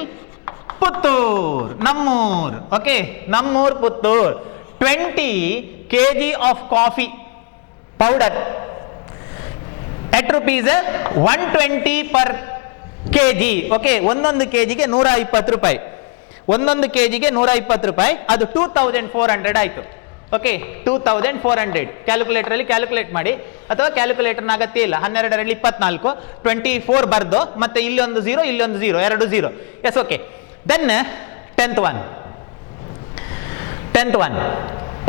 Puttur, ನಮ್ಮೂರ್. ಓಕೆ, ನಮ್ಮೂರ್ Puttur. 20 kg of coffee powder at rupees 120 per kg. Okay, ಒಂದೊಂದು ಕೆಜಿಗೆ 120 ರೂಪಾಯಿ. ಒಂದೊಂದು ಕೆಜಿಗೆ 120 ರೂಪಾಯಿ, ಅದು 2400 ಆಯ್ತು. ಓಕೆ, 2400. ಕ್ಯಾಲ್ಕುಲೇಟರ್ ಅಲ್ಲಿ ಕ್ಯಾಲ್ಕುಲೇಟ್ ಮಾಡಿ, ಅಥವಾ ಕ್ಯಾಲ್ಕುಲೇಟರ್ನ ಅಗತ್ಯ ಇಲ್ಲ. 12 24, 24 ಬರ್ದು ಮತ್ತೆ ಇಲ್ಲೊಂದು 0 ಇಲ್ಲೊಂದು 0, 2 0. Yes, okay. Then 10th 1.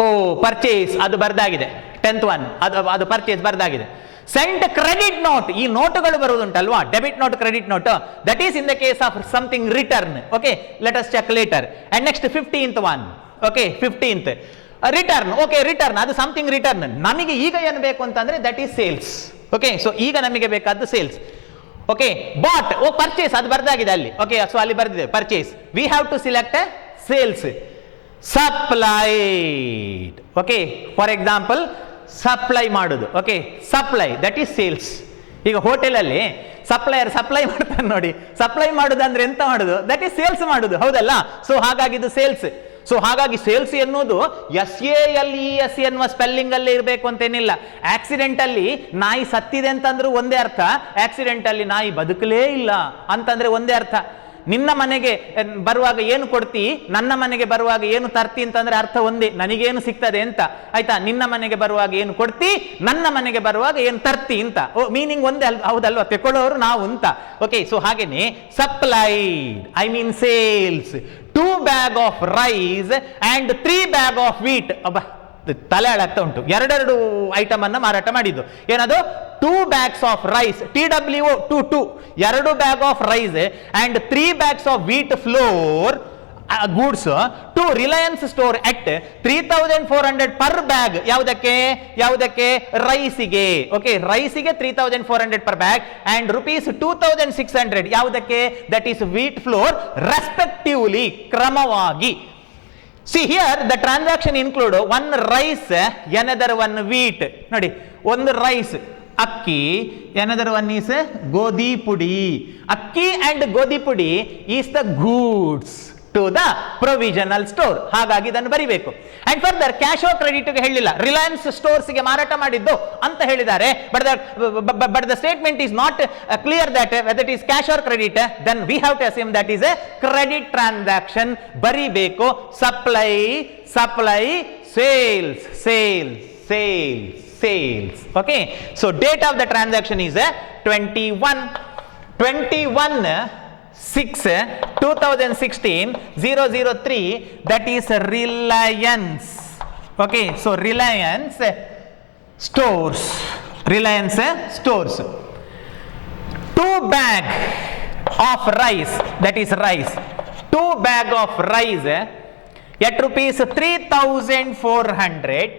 ಓ, ಪರ್ಚೇಸ್ ಅದು ಬರ್ದಾಗಿದೆ. 10th 1 ಅದು ಪರ್ಚೇಸ್ ಬರ್ದಾಗಿದೆ. ಸೆಂಟ್ ಕ್ರೆಡಿಟ್ ನೋಟ್, ಈ ನೋಟುಗಳು ಬರುವುದುಂಟಲ್ವಾ, debit note, credit note, that is in the case of something return. Okay, let us check later. And next 15th 1. Okay, 15th return. Okay, return ಅದು something return. ನಮಗೆ ಈಗ ಏನು ಬೇಕು ಅಂತಂದ್ರೆ that is sales. Okay, so ಈಗ ನಮಗೆ ಬೇಕಾದ್ದು sales. Okay, but, O purchase ಅದು ಬರ್ದಾಗಿದೆ ಅಲ್ಲಿ. ಓಕೆ, ಸೊ ಅಲ್ಲಿ ಬರ್ದಿದೆ purchase. We have to select sales. Supplied. Okay, for example supply ಮಾಡುದು. Okay, supply that is sales. ಈಗ ಹೋಟೆಲಲ್ಲಿ ಸಪ್ಲೈಯರ್ ಸಪ್ಲೈ ಮಾಡ್ತಾನೆ ನೋಡಿ, ಸಪ್ಲೈ ಮಾಡುದು ಅಂದ್ರೆ ಎಂತ ಮಾಡುದು? ದಟ್ ಈಸ್ ಸೇಲ್ಸ್ ಮಾಡುದು, ಹೌದಲ್ಲ? ಸೊ ಹಾಗಾಗಿ ಇದು ಸೇಲ್ಸ್. ಸೊ ಹಾಗಾಗಿ ಸೇಲ್ಸ್ ಎನ್ನುವುದು SALES ಎನ್ನುವ ಸ್ಪೆಲ್ಲಿಂಗ್ ಅಲ್ಲೇ ಇರಬೇಕು ಅಂತೇನಿಲ್ಲ. ಆಕ್ಸಿಡೆಂಟ್ ಅಲ್ಲಿ ನಾಯಿ ಸತ್ತಿದೆ ಅಂತಂದ್ರೂ ಒಂದೇ ಅರ್ಥ, ಆಕ್ಸಿಡೆಂಟ್ ಅಲ್ಲಿ ನಾಯಿ ಬದುಕಲೇ ಇಲ್ಲ ಅಂತಂದ್ರೆ ಒಂದೇ ಅರ್ಥ. ನಿನ್ನ ಮನೆಗೆ ಬರುವಾಗ ಏನು ಕೊಡ್ತಿ, ನನ್ನ ಮನೆಗೆ ಬರುವಾಗ ಏನು ತರ್ತಿ ಅಂತಂದ್ರೆ ಅರ್ಥ ಒಂದೇ, ನನಗೇನು ಸಿಗ್ತದೆ ಅಂತ, ಆಯ್ತಾ. ನಿನ್ನ ಮನೆಗೆ ಬರುವಾಗ ಏನು ಕೊಡ್ತಿ, ನನ್ನ ಮನೆಗೆ ಬರುವಾಗ ಏನು ತರ್ತಿ ಅಂತ, ಮೀನಿಂಗ್ ಒಂದೇ ಹೌದಲ್ವಾ, ತೆಕೊಳ್ಳೋರು ನಾವು ಅಂತ. ಓಕೆ, ಸೊ ಹಾಗೇನೆ supplied I mean sales 2 bags of rice and 3 bags of wheat. ತಲೆ ಹಾಳಾಗ್ತಾ ಉಂಟು. ಎರಡೆರಡು ಐಟಮ್ ಅನ್ನ ಮಾರಾಟ ಮಾಡಿದ್ದು. ಏನದು 2 bags of rice, TWO 2 2 bag of rice and 3 bags of wheat flour goods to Reliance store at 3,400 per bag. ಯಾವುದಕ್ಕೆ ರೈಸಿಗೆ. ಓಕೆ, ರೈಸಿಗೆ 3,400 per bag and rupees 2,600 ಯಾವುದಕ್ಕೆ, that is wheat flour respectively, ಕ್ರಮವಾಗಿ. See here the transaction include one rice, another one wheat. ನೋಡಿ, ಒಂದು rice ಅಕ್ಕಿ, another one is ಗೋಧಿ ಪುಡಿ. ಅಕ್ಕಿ ಅಂಡ್ ಗೋಧಿ ಪುಡಿ is the goods to the provisional store. ಹಾಗಾಗಿ ಇದನ್ನು ಬರಿಬೇಕು. And further cash or credit ಹೇಳಿಲ್ಲ, ರಿಲಯನ್ಸ್ ಸ್ಟೋರ್ಸ್ಗೆ ಮಾರಾಟ ಮಾಡಿದ್ದು ಅಂತ ಹೇಳಿದ್ದಾರೆ. But the statement is not clear that whether it is cash or credit, then we have to assume that is a credit transaction. ಬರಿಬೇಕು supply sales sales sales sales. Okay, so date of the transaction is 21/6/2016 003, that is Reliance. Okay, so Reliance stores 2 bag of rice, that is rice, 2 bag of rice at rupees 3,400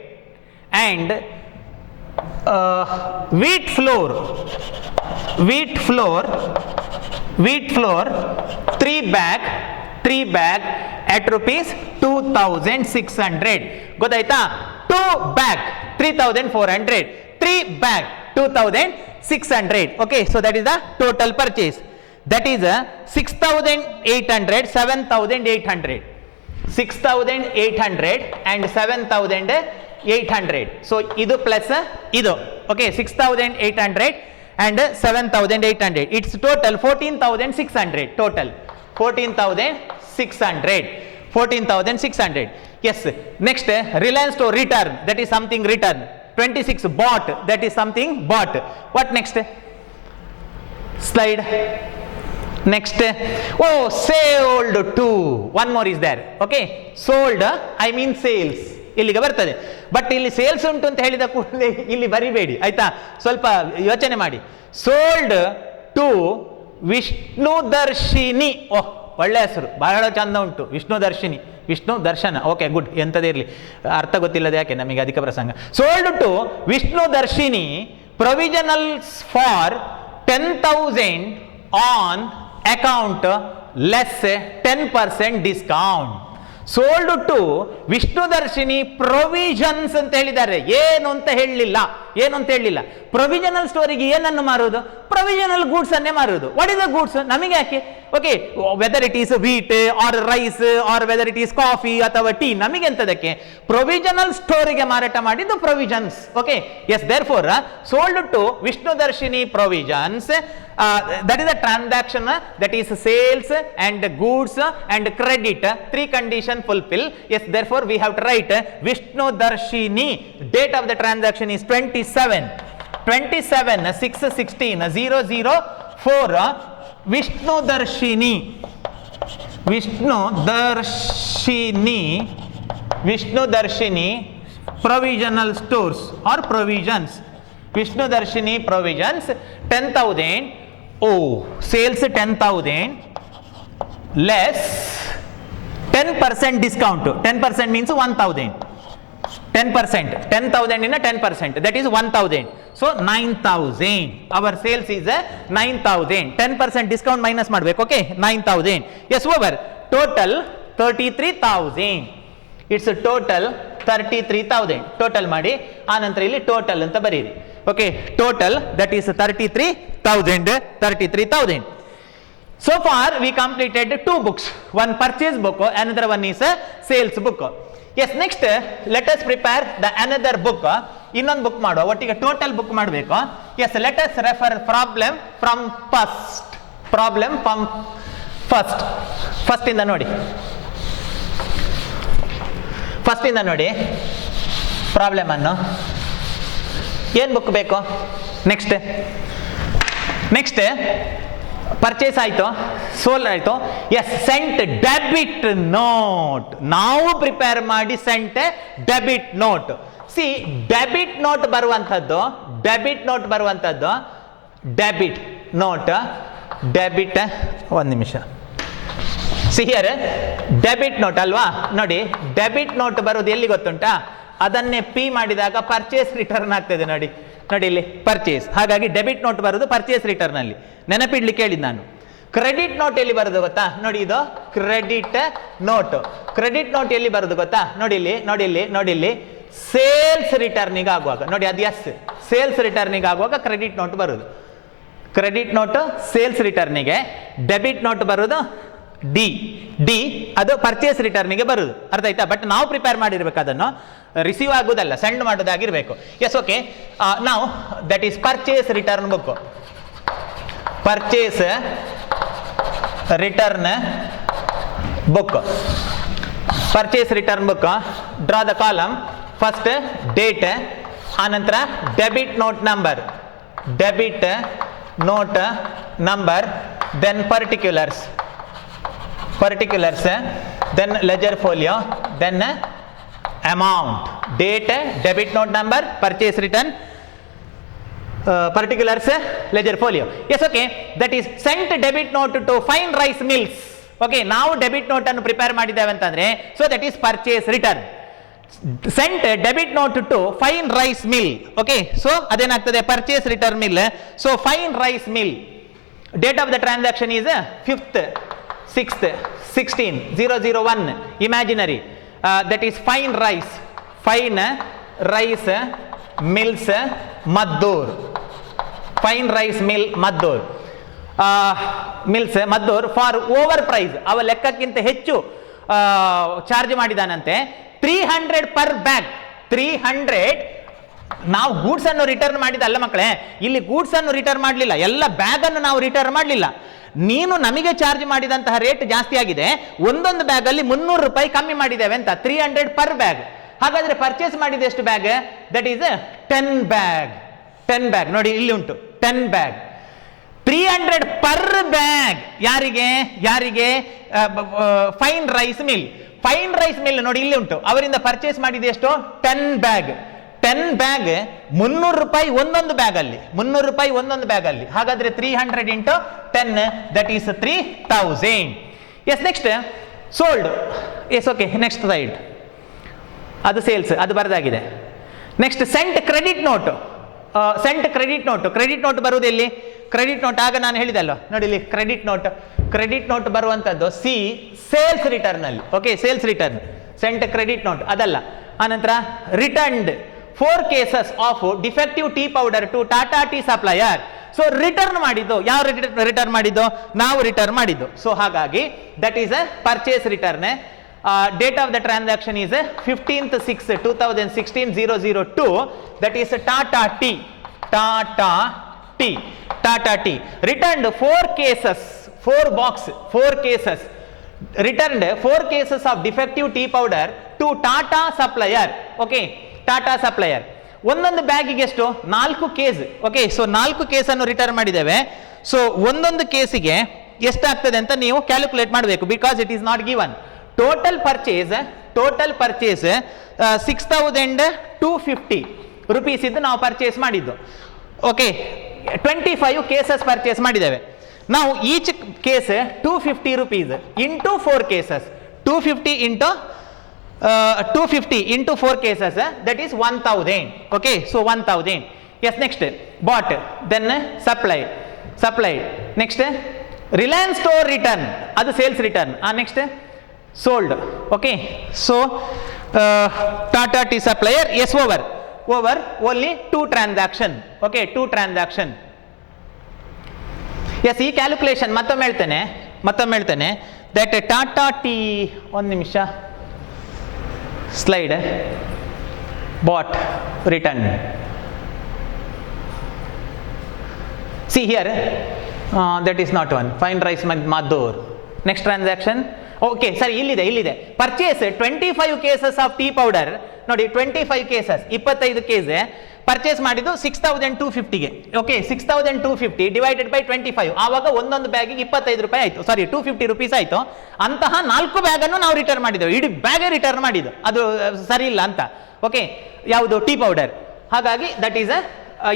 and wheat flour 3 bag at rupees 2,600. ಗೊತ್ತಾಯ್ತಾ? 2 bag 3,400, 3 bag 2,600. okay, so that is the total purchase. That is 6,800 7,800 6,800 and 7,800. so ಇದು plus ಇದು. okay, 6,800 and 7,800, it's total 14,600. total 14,600. Yes, next Reliance store return, that is something return. 26 bought, that is something bought. What next slide? Next, oh, sold to, one more is there. okay, sold I mean sales ಇಲ್ಲಿಗೆ ಬರ್ತದೆ. But ಇಲ್ಲಿ sales ಉಂಟು ಅಂತ ಹೇಳಿದ ಕೂಡಲೇ ಇಲ್ಲಿ ಬರಿಬೇಡಿ, ಆಯ್ತಾ, ಸ್ವಲ್ಪ ಯೋಚನೆ ಮಾಡಿ. Sold to ವಿಷ್ಣುದರ್ಶಿನಿ. ಓಹ್, ಒಳ್ಳೆ ಹೆಸರು, ಬಹಳ ಚಂದ ಉಂಟು. ವಿಷ್ಣುದರ್ಶಿನಿ, ವಿಷ್ಣು ದರ್ಶನ. Okay, good. ಎಂಥದೇ ಇರಲಿ, ಅರ್ಥ ಗೊತ್ತಿಲ್ಲದೆ ಯಾಕೆ ನಮಗೆ ಅಧಿಕ ಪ್ರಸಂಗ. Sold to Vishnudarshini provisionals for 10,000 on account less 10% discount. Sold to Vishnudarshini provisions ಅಂತ ಹೇಳಿದ್ದಾರೆ. ಏನು ಅಂತ ಹೇಳಲಿಲ್ಲ. ಪ್ರೊವಿಷನಲ್ ಸ್ಟೋರಿಗೆ ಏನನ್ನು ಮಾರುವುದು? ಪ್ರೊವಿಷನಲ್ ಗೂಡ್ಸ್ ಅನ್ನೇ ಮಾರುವುದು. ವಾಟ್ ಇಸ್ ದ ಗೂಡ್ಸ್ ನಮಗೆ ಯಾಕೆ? Okay, whether it is wheat or rice or whether it is coffee ಅಥವಾ ಟೀ, ನಮಗೆ ಎಂತದಕ್ಕೆ? ಪ್ರೊವಿಷನಲ್ ಸ್ಟೋರಿಗೆ ಮಾರಾಟ ಮಾಡಿದ್ದು provisions. Okay, yes, therefore sold to Vishnudarshini provisions. that is a transaction that is sales and goods and credit, 3 condition fulfill. yes, therefore we have to write Vishnudarshini. date of the transaction is 27/6/16/004. Vishnudarshini provisional stores or provisions. Vishnudarshini provisions 10,000. oh, sales 10,000 less 10% discount. 10% means 1,000. 10%, 10,000 in a 10%, that is 1,000. so 9,000. our sales is 9,000. 10% discount minus ಮಾಡಬೇಕು. okay, 9,000. yes, over. total 33,000. it's a total 33,000. Total ಮಾಡಿ, ಆನಂತರ ಇಲ್ಲಿ total ಅಂತ ಬರೀರಿ. Okay, total that is 33,000. So far we completed 2 books, one purchase book, another one is a sales book. Yes, next let us prepare the another book. ಇನ್ನೊಂದು book ಮಾಡುವ, ಒಟ್ಟಿಗೆ total book ಮಾಡಬೇಕು. Yes, let us refer problem from first ಇಂದ ನೋಡಿ, problem ಅನ್ನು. ಏನು book ಬೇಕು? Next purchase ಆಯಿತು, ಸೋಲ್ ಆಯಿತು. Yes, sent debit note. ನಾವು ಪ್ರಿಪೇರ್ ಮಾಡಿ sent debit note. See, debit note ಬರುವಂಥದ್ದು ಒಂದು ನಿಮಿಷ. ಸಿ ಹಿಯರ್ ಡೆಬಿಟ್ ನೋಟ್ ಅಲ್ವಾ? ನೋಡಿ, ಡೆಬಿಟ್ ನೋಟ್ ಬರೋದು ಎಲ್ಲಿ ಗೊತ್ತುಂಟಾ? ಅದನ್ನೇ ಪಿ ಮಾಡಿದಾಗ ಪರ್ಚೇಸ್ ರಿಟರ್ನ್ ಆಗ್ತದೆ. ನೋಡಿ ಇಲ್ಲಿ ಪರ್ಚೇಸ್. ಹಾಗಾಗಿ ಡೆಬಿಟ್ ನೋಟ್ ಬರೋದು ಪರ್ಚೇಸ್ ರಿಟರ್ನ್ ಅಲ್ಲಿ. ನೆನಪಿಡ್ಲಿಕ್ಕೆ ಹೇಳಿದ್ದು ನಾನು. ಕ್ರೆಡಿಟ್ ನೋಟ್ ಎಲ್ಲಿ ಬರೋದು ಗೊತ್ತಾ? ನೋಡಿ, ಇದು ಕ್ರೆಡಿಟ್ ನೋಟ್ ಎಲ್ಲಿ ಬರೋದು ಗೊತ್ತಾ? ನೋಡಿ ಇಲ್ಲಿ ಸೇಲ್ಸ್ ರಿಟರ್ನಿಗೆ ಆಗುವಾಗ. ನೋಡಿ, ಅದು ಎಸ್, ಸೇಲ್ಸ್ ರಿಟರ್ನಿಗೆ ಆಗುವಾಗ ಕ್ರೆಡಿಟ್ ನೋಟ್ ಬರೋದು. ಕ್ರೆಡಿಟ್ ನೋಟ್ ಸೇಲ್ಸ್ ರಿಟರ್ನಿಗೆ, ಡೆಬಿಟ್ ನೋಟ್ ಬರೋದು ಡಿ, ಅದು ಪರ್ಚೇಸ್ ರಿಟರ್ನಿಗೆ ಬರೋದು. ಅರ್ಥ ಆಯ್ತಾ? ಬಟ್ ನಾವು ಪ್ರಿಪೇರ್ ಮಾಡಿರ್ಬೇಕು, ಅದನ್ನು ರಿಸೀವ್ ಆಗುವುದಲ್ಲ, ಸೆಂಡ್ ಮಾಡೋದಾಗಿರ್ಬೇಕು. Yes, okay. ನಾವು that is purchase return book. Purchase return book. Draw the column. First date, ಆನಂತರ debit note number, then particulars, then ledger folio, then amount, date, debit note number, purchase return, particulars, ledger folio. Yes, okay. That is sent debit note to fine rice mills. Okay, ನಾವು debit note ಅನ್ನು prepare ಮಾಡಿದ್ದೇವೆ ಅಂತಂದ್ರೆ, so that is purchase return. Sent debit note to fine rice mill. Okay, so ಅದೇನಾಗ್ತದೆ? Purchase return mill. So fine rice mill, date of the transaction is 5th 6th 16/001, imaginary. That is fine rice mills Maddur. Fine rice mill Maddur. Mills Maddur for over price. ಅವ ಲೆಕ್ಕಕ್ಕಿಂತ ಹೆಚ್ಚು charge ಮಾಡಿದಾನಂತೆ. 300 per bag. 300. ನಾವು goods ಅನ್ನು return ಮಾಡಿದಲ್ಲ ಮಕ್ಕಳೇ, ಇಲ್ಲಿ goods ಅನ್ನು return ಮಾಡಲಿಲ್ಲ, ಎಲ್ಲ bag ಅನ್ನು ನಾವು ರಿಟರ್ನ್ ಮಾಡಲಿಲ್ಲ. ನೀನು ನಮಗೆ ಚಾರ್ಜ್ ಮಾಡಿದಂತಹ ರೇಟ್ ಜಾಸ್ತಿ ಆಗಿದೆ, ಒಂದೊಂದು ಬ್ಯಾಗ್ ಅಲ್ಲಿ 300 ರೂಪಾಯಿ ಕಮ್ಮಿ ಮಾಡಿದ್ದೇವೆ ಅಂತ. 300 per ಬ್ಯಾಗ್. ಹಾಗಾದ್ರೆ ಪರ್ಚೇಸ್ ಮಾಡಿದ ಎಷ್ಟು ಬ್ಯಾಗ್? That is 10 bag. ನೋಡಿ, ಇಲ್ಲಿ ಉಂಟು 10 ಬ್ಯಾಗ್. 300 per bag. ಯಾರಿಗೆ? Fine rice mill. ನೋಡಿ, ಇಲ್ಲಿ ಉಂಟು. ಅವರಿಂದ ಪರ್ಚೇಸ್ ಮಾಡಿದ ಎಷ್ಟು? 10 ಬ್ಯಾಗ್. 10 ಬ್ಯಾಗ್ 300 ರೂಪಾಯಿ ಒಂದೊಂದು ಬ್ಯಾಗ್ ಅಲ್ಲಿ. ಹಾಗಾದ್ರೆ 300 into 10, that is 3000. Yes, next sold. Yes, okay. Next side, ಅದು ಸೇಲ್ಸ್, ಅದು ಬರದಾಗಿದೆ. Next sent credit note. Credit note ಬರುವುದು ಎಲ್ಲಿ? ಕ್ರೆಡಿಟ್ ನೋಟ್ ಆಗ ನಾನು ಹೇಳಿದಲ್ವ, ನೋಡಿ ಇಲ್ಲಿ ಕ್ರೆಡಿಟ್ ನೋಟ್ ಬರುವಂತದ್ದು ಸಿ, ಸೇಲ್ಸ್ ರಿಟರ್ನ್ ಅಲ್ಲಿ. Okay, sales return. Sent credit note ಅದಲ್ಲ. ಆನಂತರ returned 4 cases of defective tea powder to Tata Tea supplier. So return ಮಾಡಿದ್ದು ಯಾರು? ರಿಟರ್ನ್ ಮಾಡಿದ್ದು ನಾವು ರಿಟರ್ನ್ ಮಾಡಿದ್ದು. ಸೊ ಹಾಗಾಗಿ that is a purchase return. Date of the transaction is 15th 6 2016 002. That is Tata T. Returned 4 cases, 4 cases. Returned 4 cases of defective tea powder to Tata supplier. Okay, Tata supplier. ಒಂದೊಂದು ಬ್ಯಾಗಿಗೆ ಎಷ್ಟು? 4 case. Okay, so 4 ಕೇಸನ್ನು return ಮಾಡಿದ್ದೇವೆ. So ಒಂದೊಂದು ಕೇಸಿಗೆ ಎಷ್ಟಾಗ್ತದೆ ಅಂತ ನೀವು calculate ಮಾಡಬೇಕು, because it is not given. Total purchase 6250 rupees ಇದ್ದು ನಾವು ಪರ್ಚೇಸ್ ಮಾಡಿದ್ದು. ಓಕೆ, 25 ಕೇಸಸ್ ಪರ್ಚೇಸ್ ಮಾಡಿದ್ದೇವೆ ನಾವು. Each case 250 rupees into 4 cases. 250 into 4 cases, that is 1000. Okay, so 1000. Yes, next bought, then supplied. Next Reliance store return, adu sales return. Next sold. Okay, so Tata Tea supplier, yes, over only 2 transaction. Okay, 2 transaction. Yes, ಈ calculation ಮತ್ತೊಮ್ಮೆ ಹೇಳ್ತೇನೆ that Tata tea, ಒಂದು ನಿಮಿಷ, slide, bought, return. See here, that is not one. Fine rice Madur. Next transaction. Okay, sorry, ಇಲ್ಲಿದೆ. Purchase 25 cases of tea powder. ನೋಡಿ, 25 cases, 25 case purchase ಮಾಡಿದ್ದು 6250ಗೆ. Okay, 6250 divided by 25, ಆವಾಗ ಒಂದೊಂದು ಬ್ಯಾಗಿಗೆ 25 ರೂಪಾಯಿ ಆಯಿತು, ಸಾರಿ 250 ರುಪೀಸ್ ಆಯಿತು. ಅಂತಹ 4 ಬ್ಯಾಗನ್ನು ನಾವು ರಿಟರ್ನ್ ಮಾಡಿದ್ದೆವು, ಇಡೀ ಬ್ಯಾಗೇ ರಿಟರ್ನ್ ಮಾಡಿದ್ದು, ಅದು ಸರಿ ಇಲ್ಲ ಅಂತ. ಓಕೆ, ಯಾವುದು ಟೀ ಪೌಡರ್. ಹಾಗಾಗಿ that is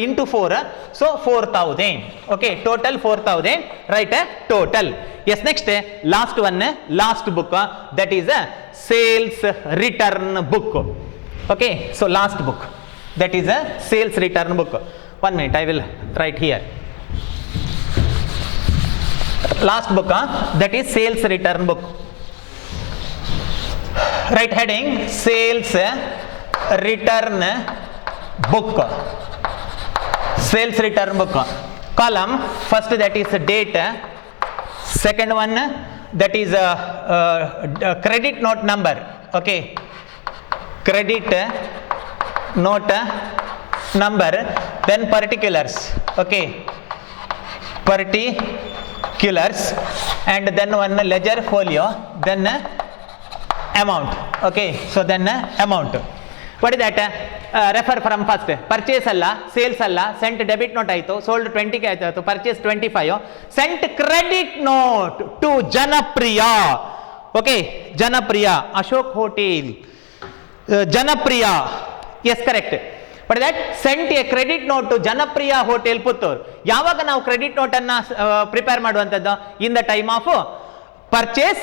into 4, so 4000. Okay, total 4000, right? Total. Yes, next, last one, last book, that is a sales return book. Okay, so last book, that is a sales return book. 1 minute, I will write here. Last book, that is sales return book. Right heading, sales return book. Sales return book. Column, first that is date, second one that is credit note number. Okay, credit note number, then particulars. Okay, particulars, and then one ledger folio, then amount. Okay, so then amount. What is that? Refer from first. Purchase ಅಲ್ಲ, sales ಅಲ್ಲ, sent debit note ಆಯಿತು, sold 20ಗೆ ಆಯಿತು, purchase 25, sent credit note to Janapriya. Okay, Janapriya, Ashok hotel, Janapriya, yes correct. But that sent a credit note to Janapriya hotel Puttur. ಯಾವಾಗ ನಾವು credit ನೋಟನ್ನು prepare ಮಾಡುವಂಥದ್ದು? In the time of purchase,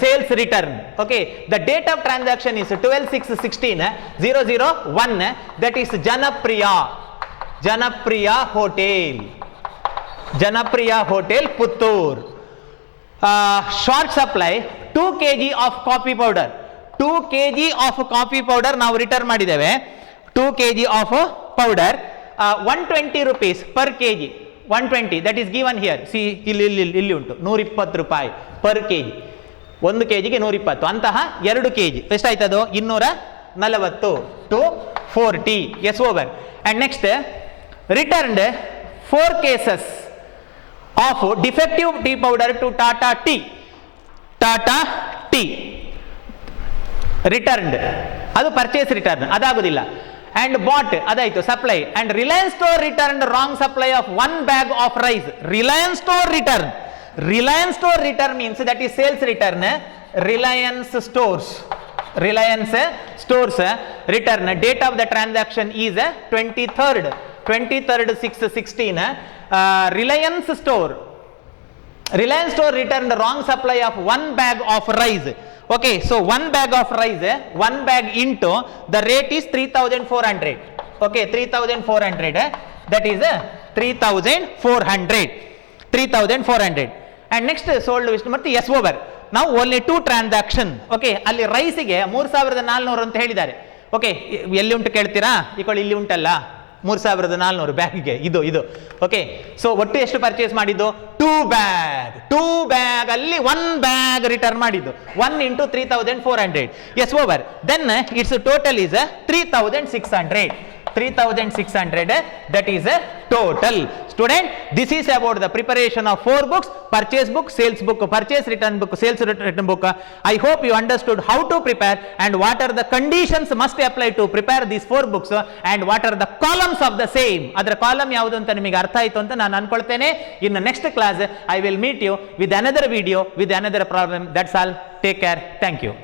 sales return. Okay, the date of transaction is 12/6/16, 001, that is Janapriya Hotel Puttur. Short supply 2 kg of coffee powder. 2 kg of coffee powder ನಾವು return ಮಾಡಿದ್ದೇವೆ. 2 kg of powder, 120 rupees per kg. 120, that is given here. See, ಇಲ್ಲಿ ಉಂಟು 120 ರೂಪಾಯಿ per K G. 1 kgಗೆ 120, ಅಂತಹ 2 kg ಎಷ್ಟಾಯ್ತದು? 240 to 40. Yes, over. And next, returned 4 cases of defective tea powder to Tata tea. Returned, ಅದು purchase return, ಅದಾಗುದಿಲ್ಲ. and bought, adayitu supply. And Reliance Store returned wrong supply of 1 bag of rice. Reliance Store return means that is sales return. Reliance Stores return, date of the transaction is 23rd 6/16. Reliance Store returned wrong supply of 1 bag of rice. Okay, so 1 bag of rice, 1 bag into, the rate is 3,400. Okay, 3,400, that is 3,400. And next sold Vishnu Murthy, yes, over. Now only 2 transaction. Okay, ಅಲ್ಲಿ ರೈಸಿಗೆ 3,400 ಅಂತ ಹೇಳಿದ್ದಾರೆ. Okay, ಎಲ್ಲಿ ಉಂಟು ಕೇಳ್ತೀರಾ? ಇಲ್ಲಿ ಉಂಟಲ್ಲ 3,400 ಬ್ಯಾಗ್ಗೆ, ಇದು. Okay, so ಒಟ್ಟು ಎಷ್ಟು ಪರ್ಚೇಸ್ ಮಾಡಿದ್ದು? 2 ಬ್ಯಾಗ್ ಅಲ್ಲಿ 1 ಬ್ಯಾಗ್ ರಿಟರ್ನ್ ಮಾಡಿದ್ದು. 1 into 3,400. Yes, over. Then it's total is 3,600. 3,600, that is a total. Student, this is about the preparation of 4 books: purchase book, sales book, purchase return book, sales return book. I hope you understood how to prepare and what are the conditions must apply to prepare these 4 books and what are the columns of the same. ಅದರ column ಯಾವುದು ಅಂತ ನಿಮಗೆ ಅರ್ಥ ಆಯಿತು ಅಂತ ನಾನು ಅನ್ಕೊಳ್ತೇನೆ. In the next class I will meet you with another video with another problem. That's all. Take care. Thank you.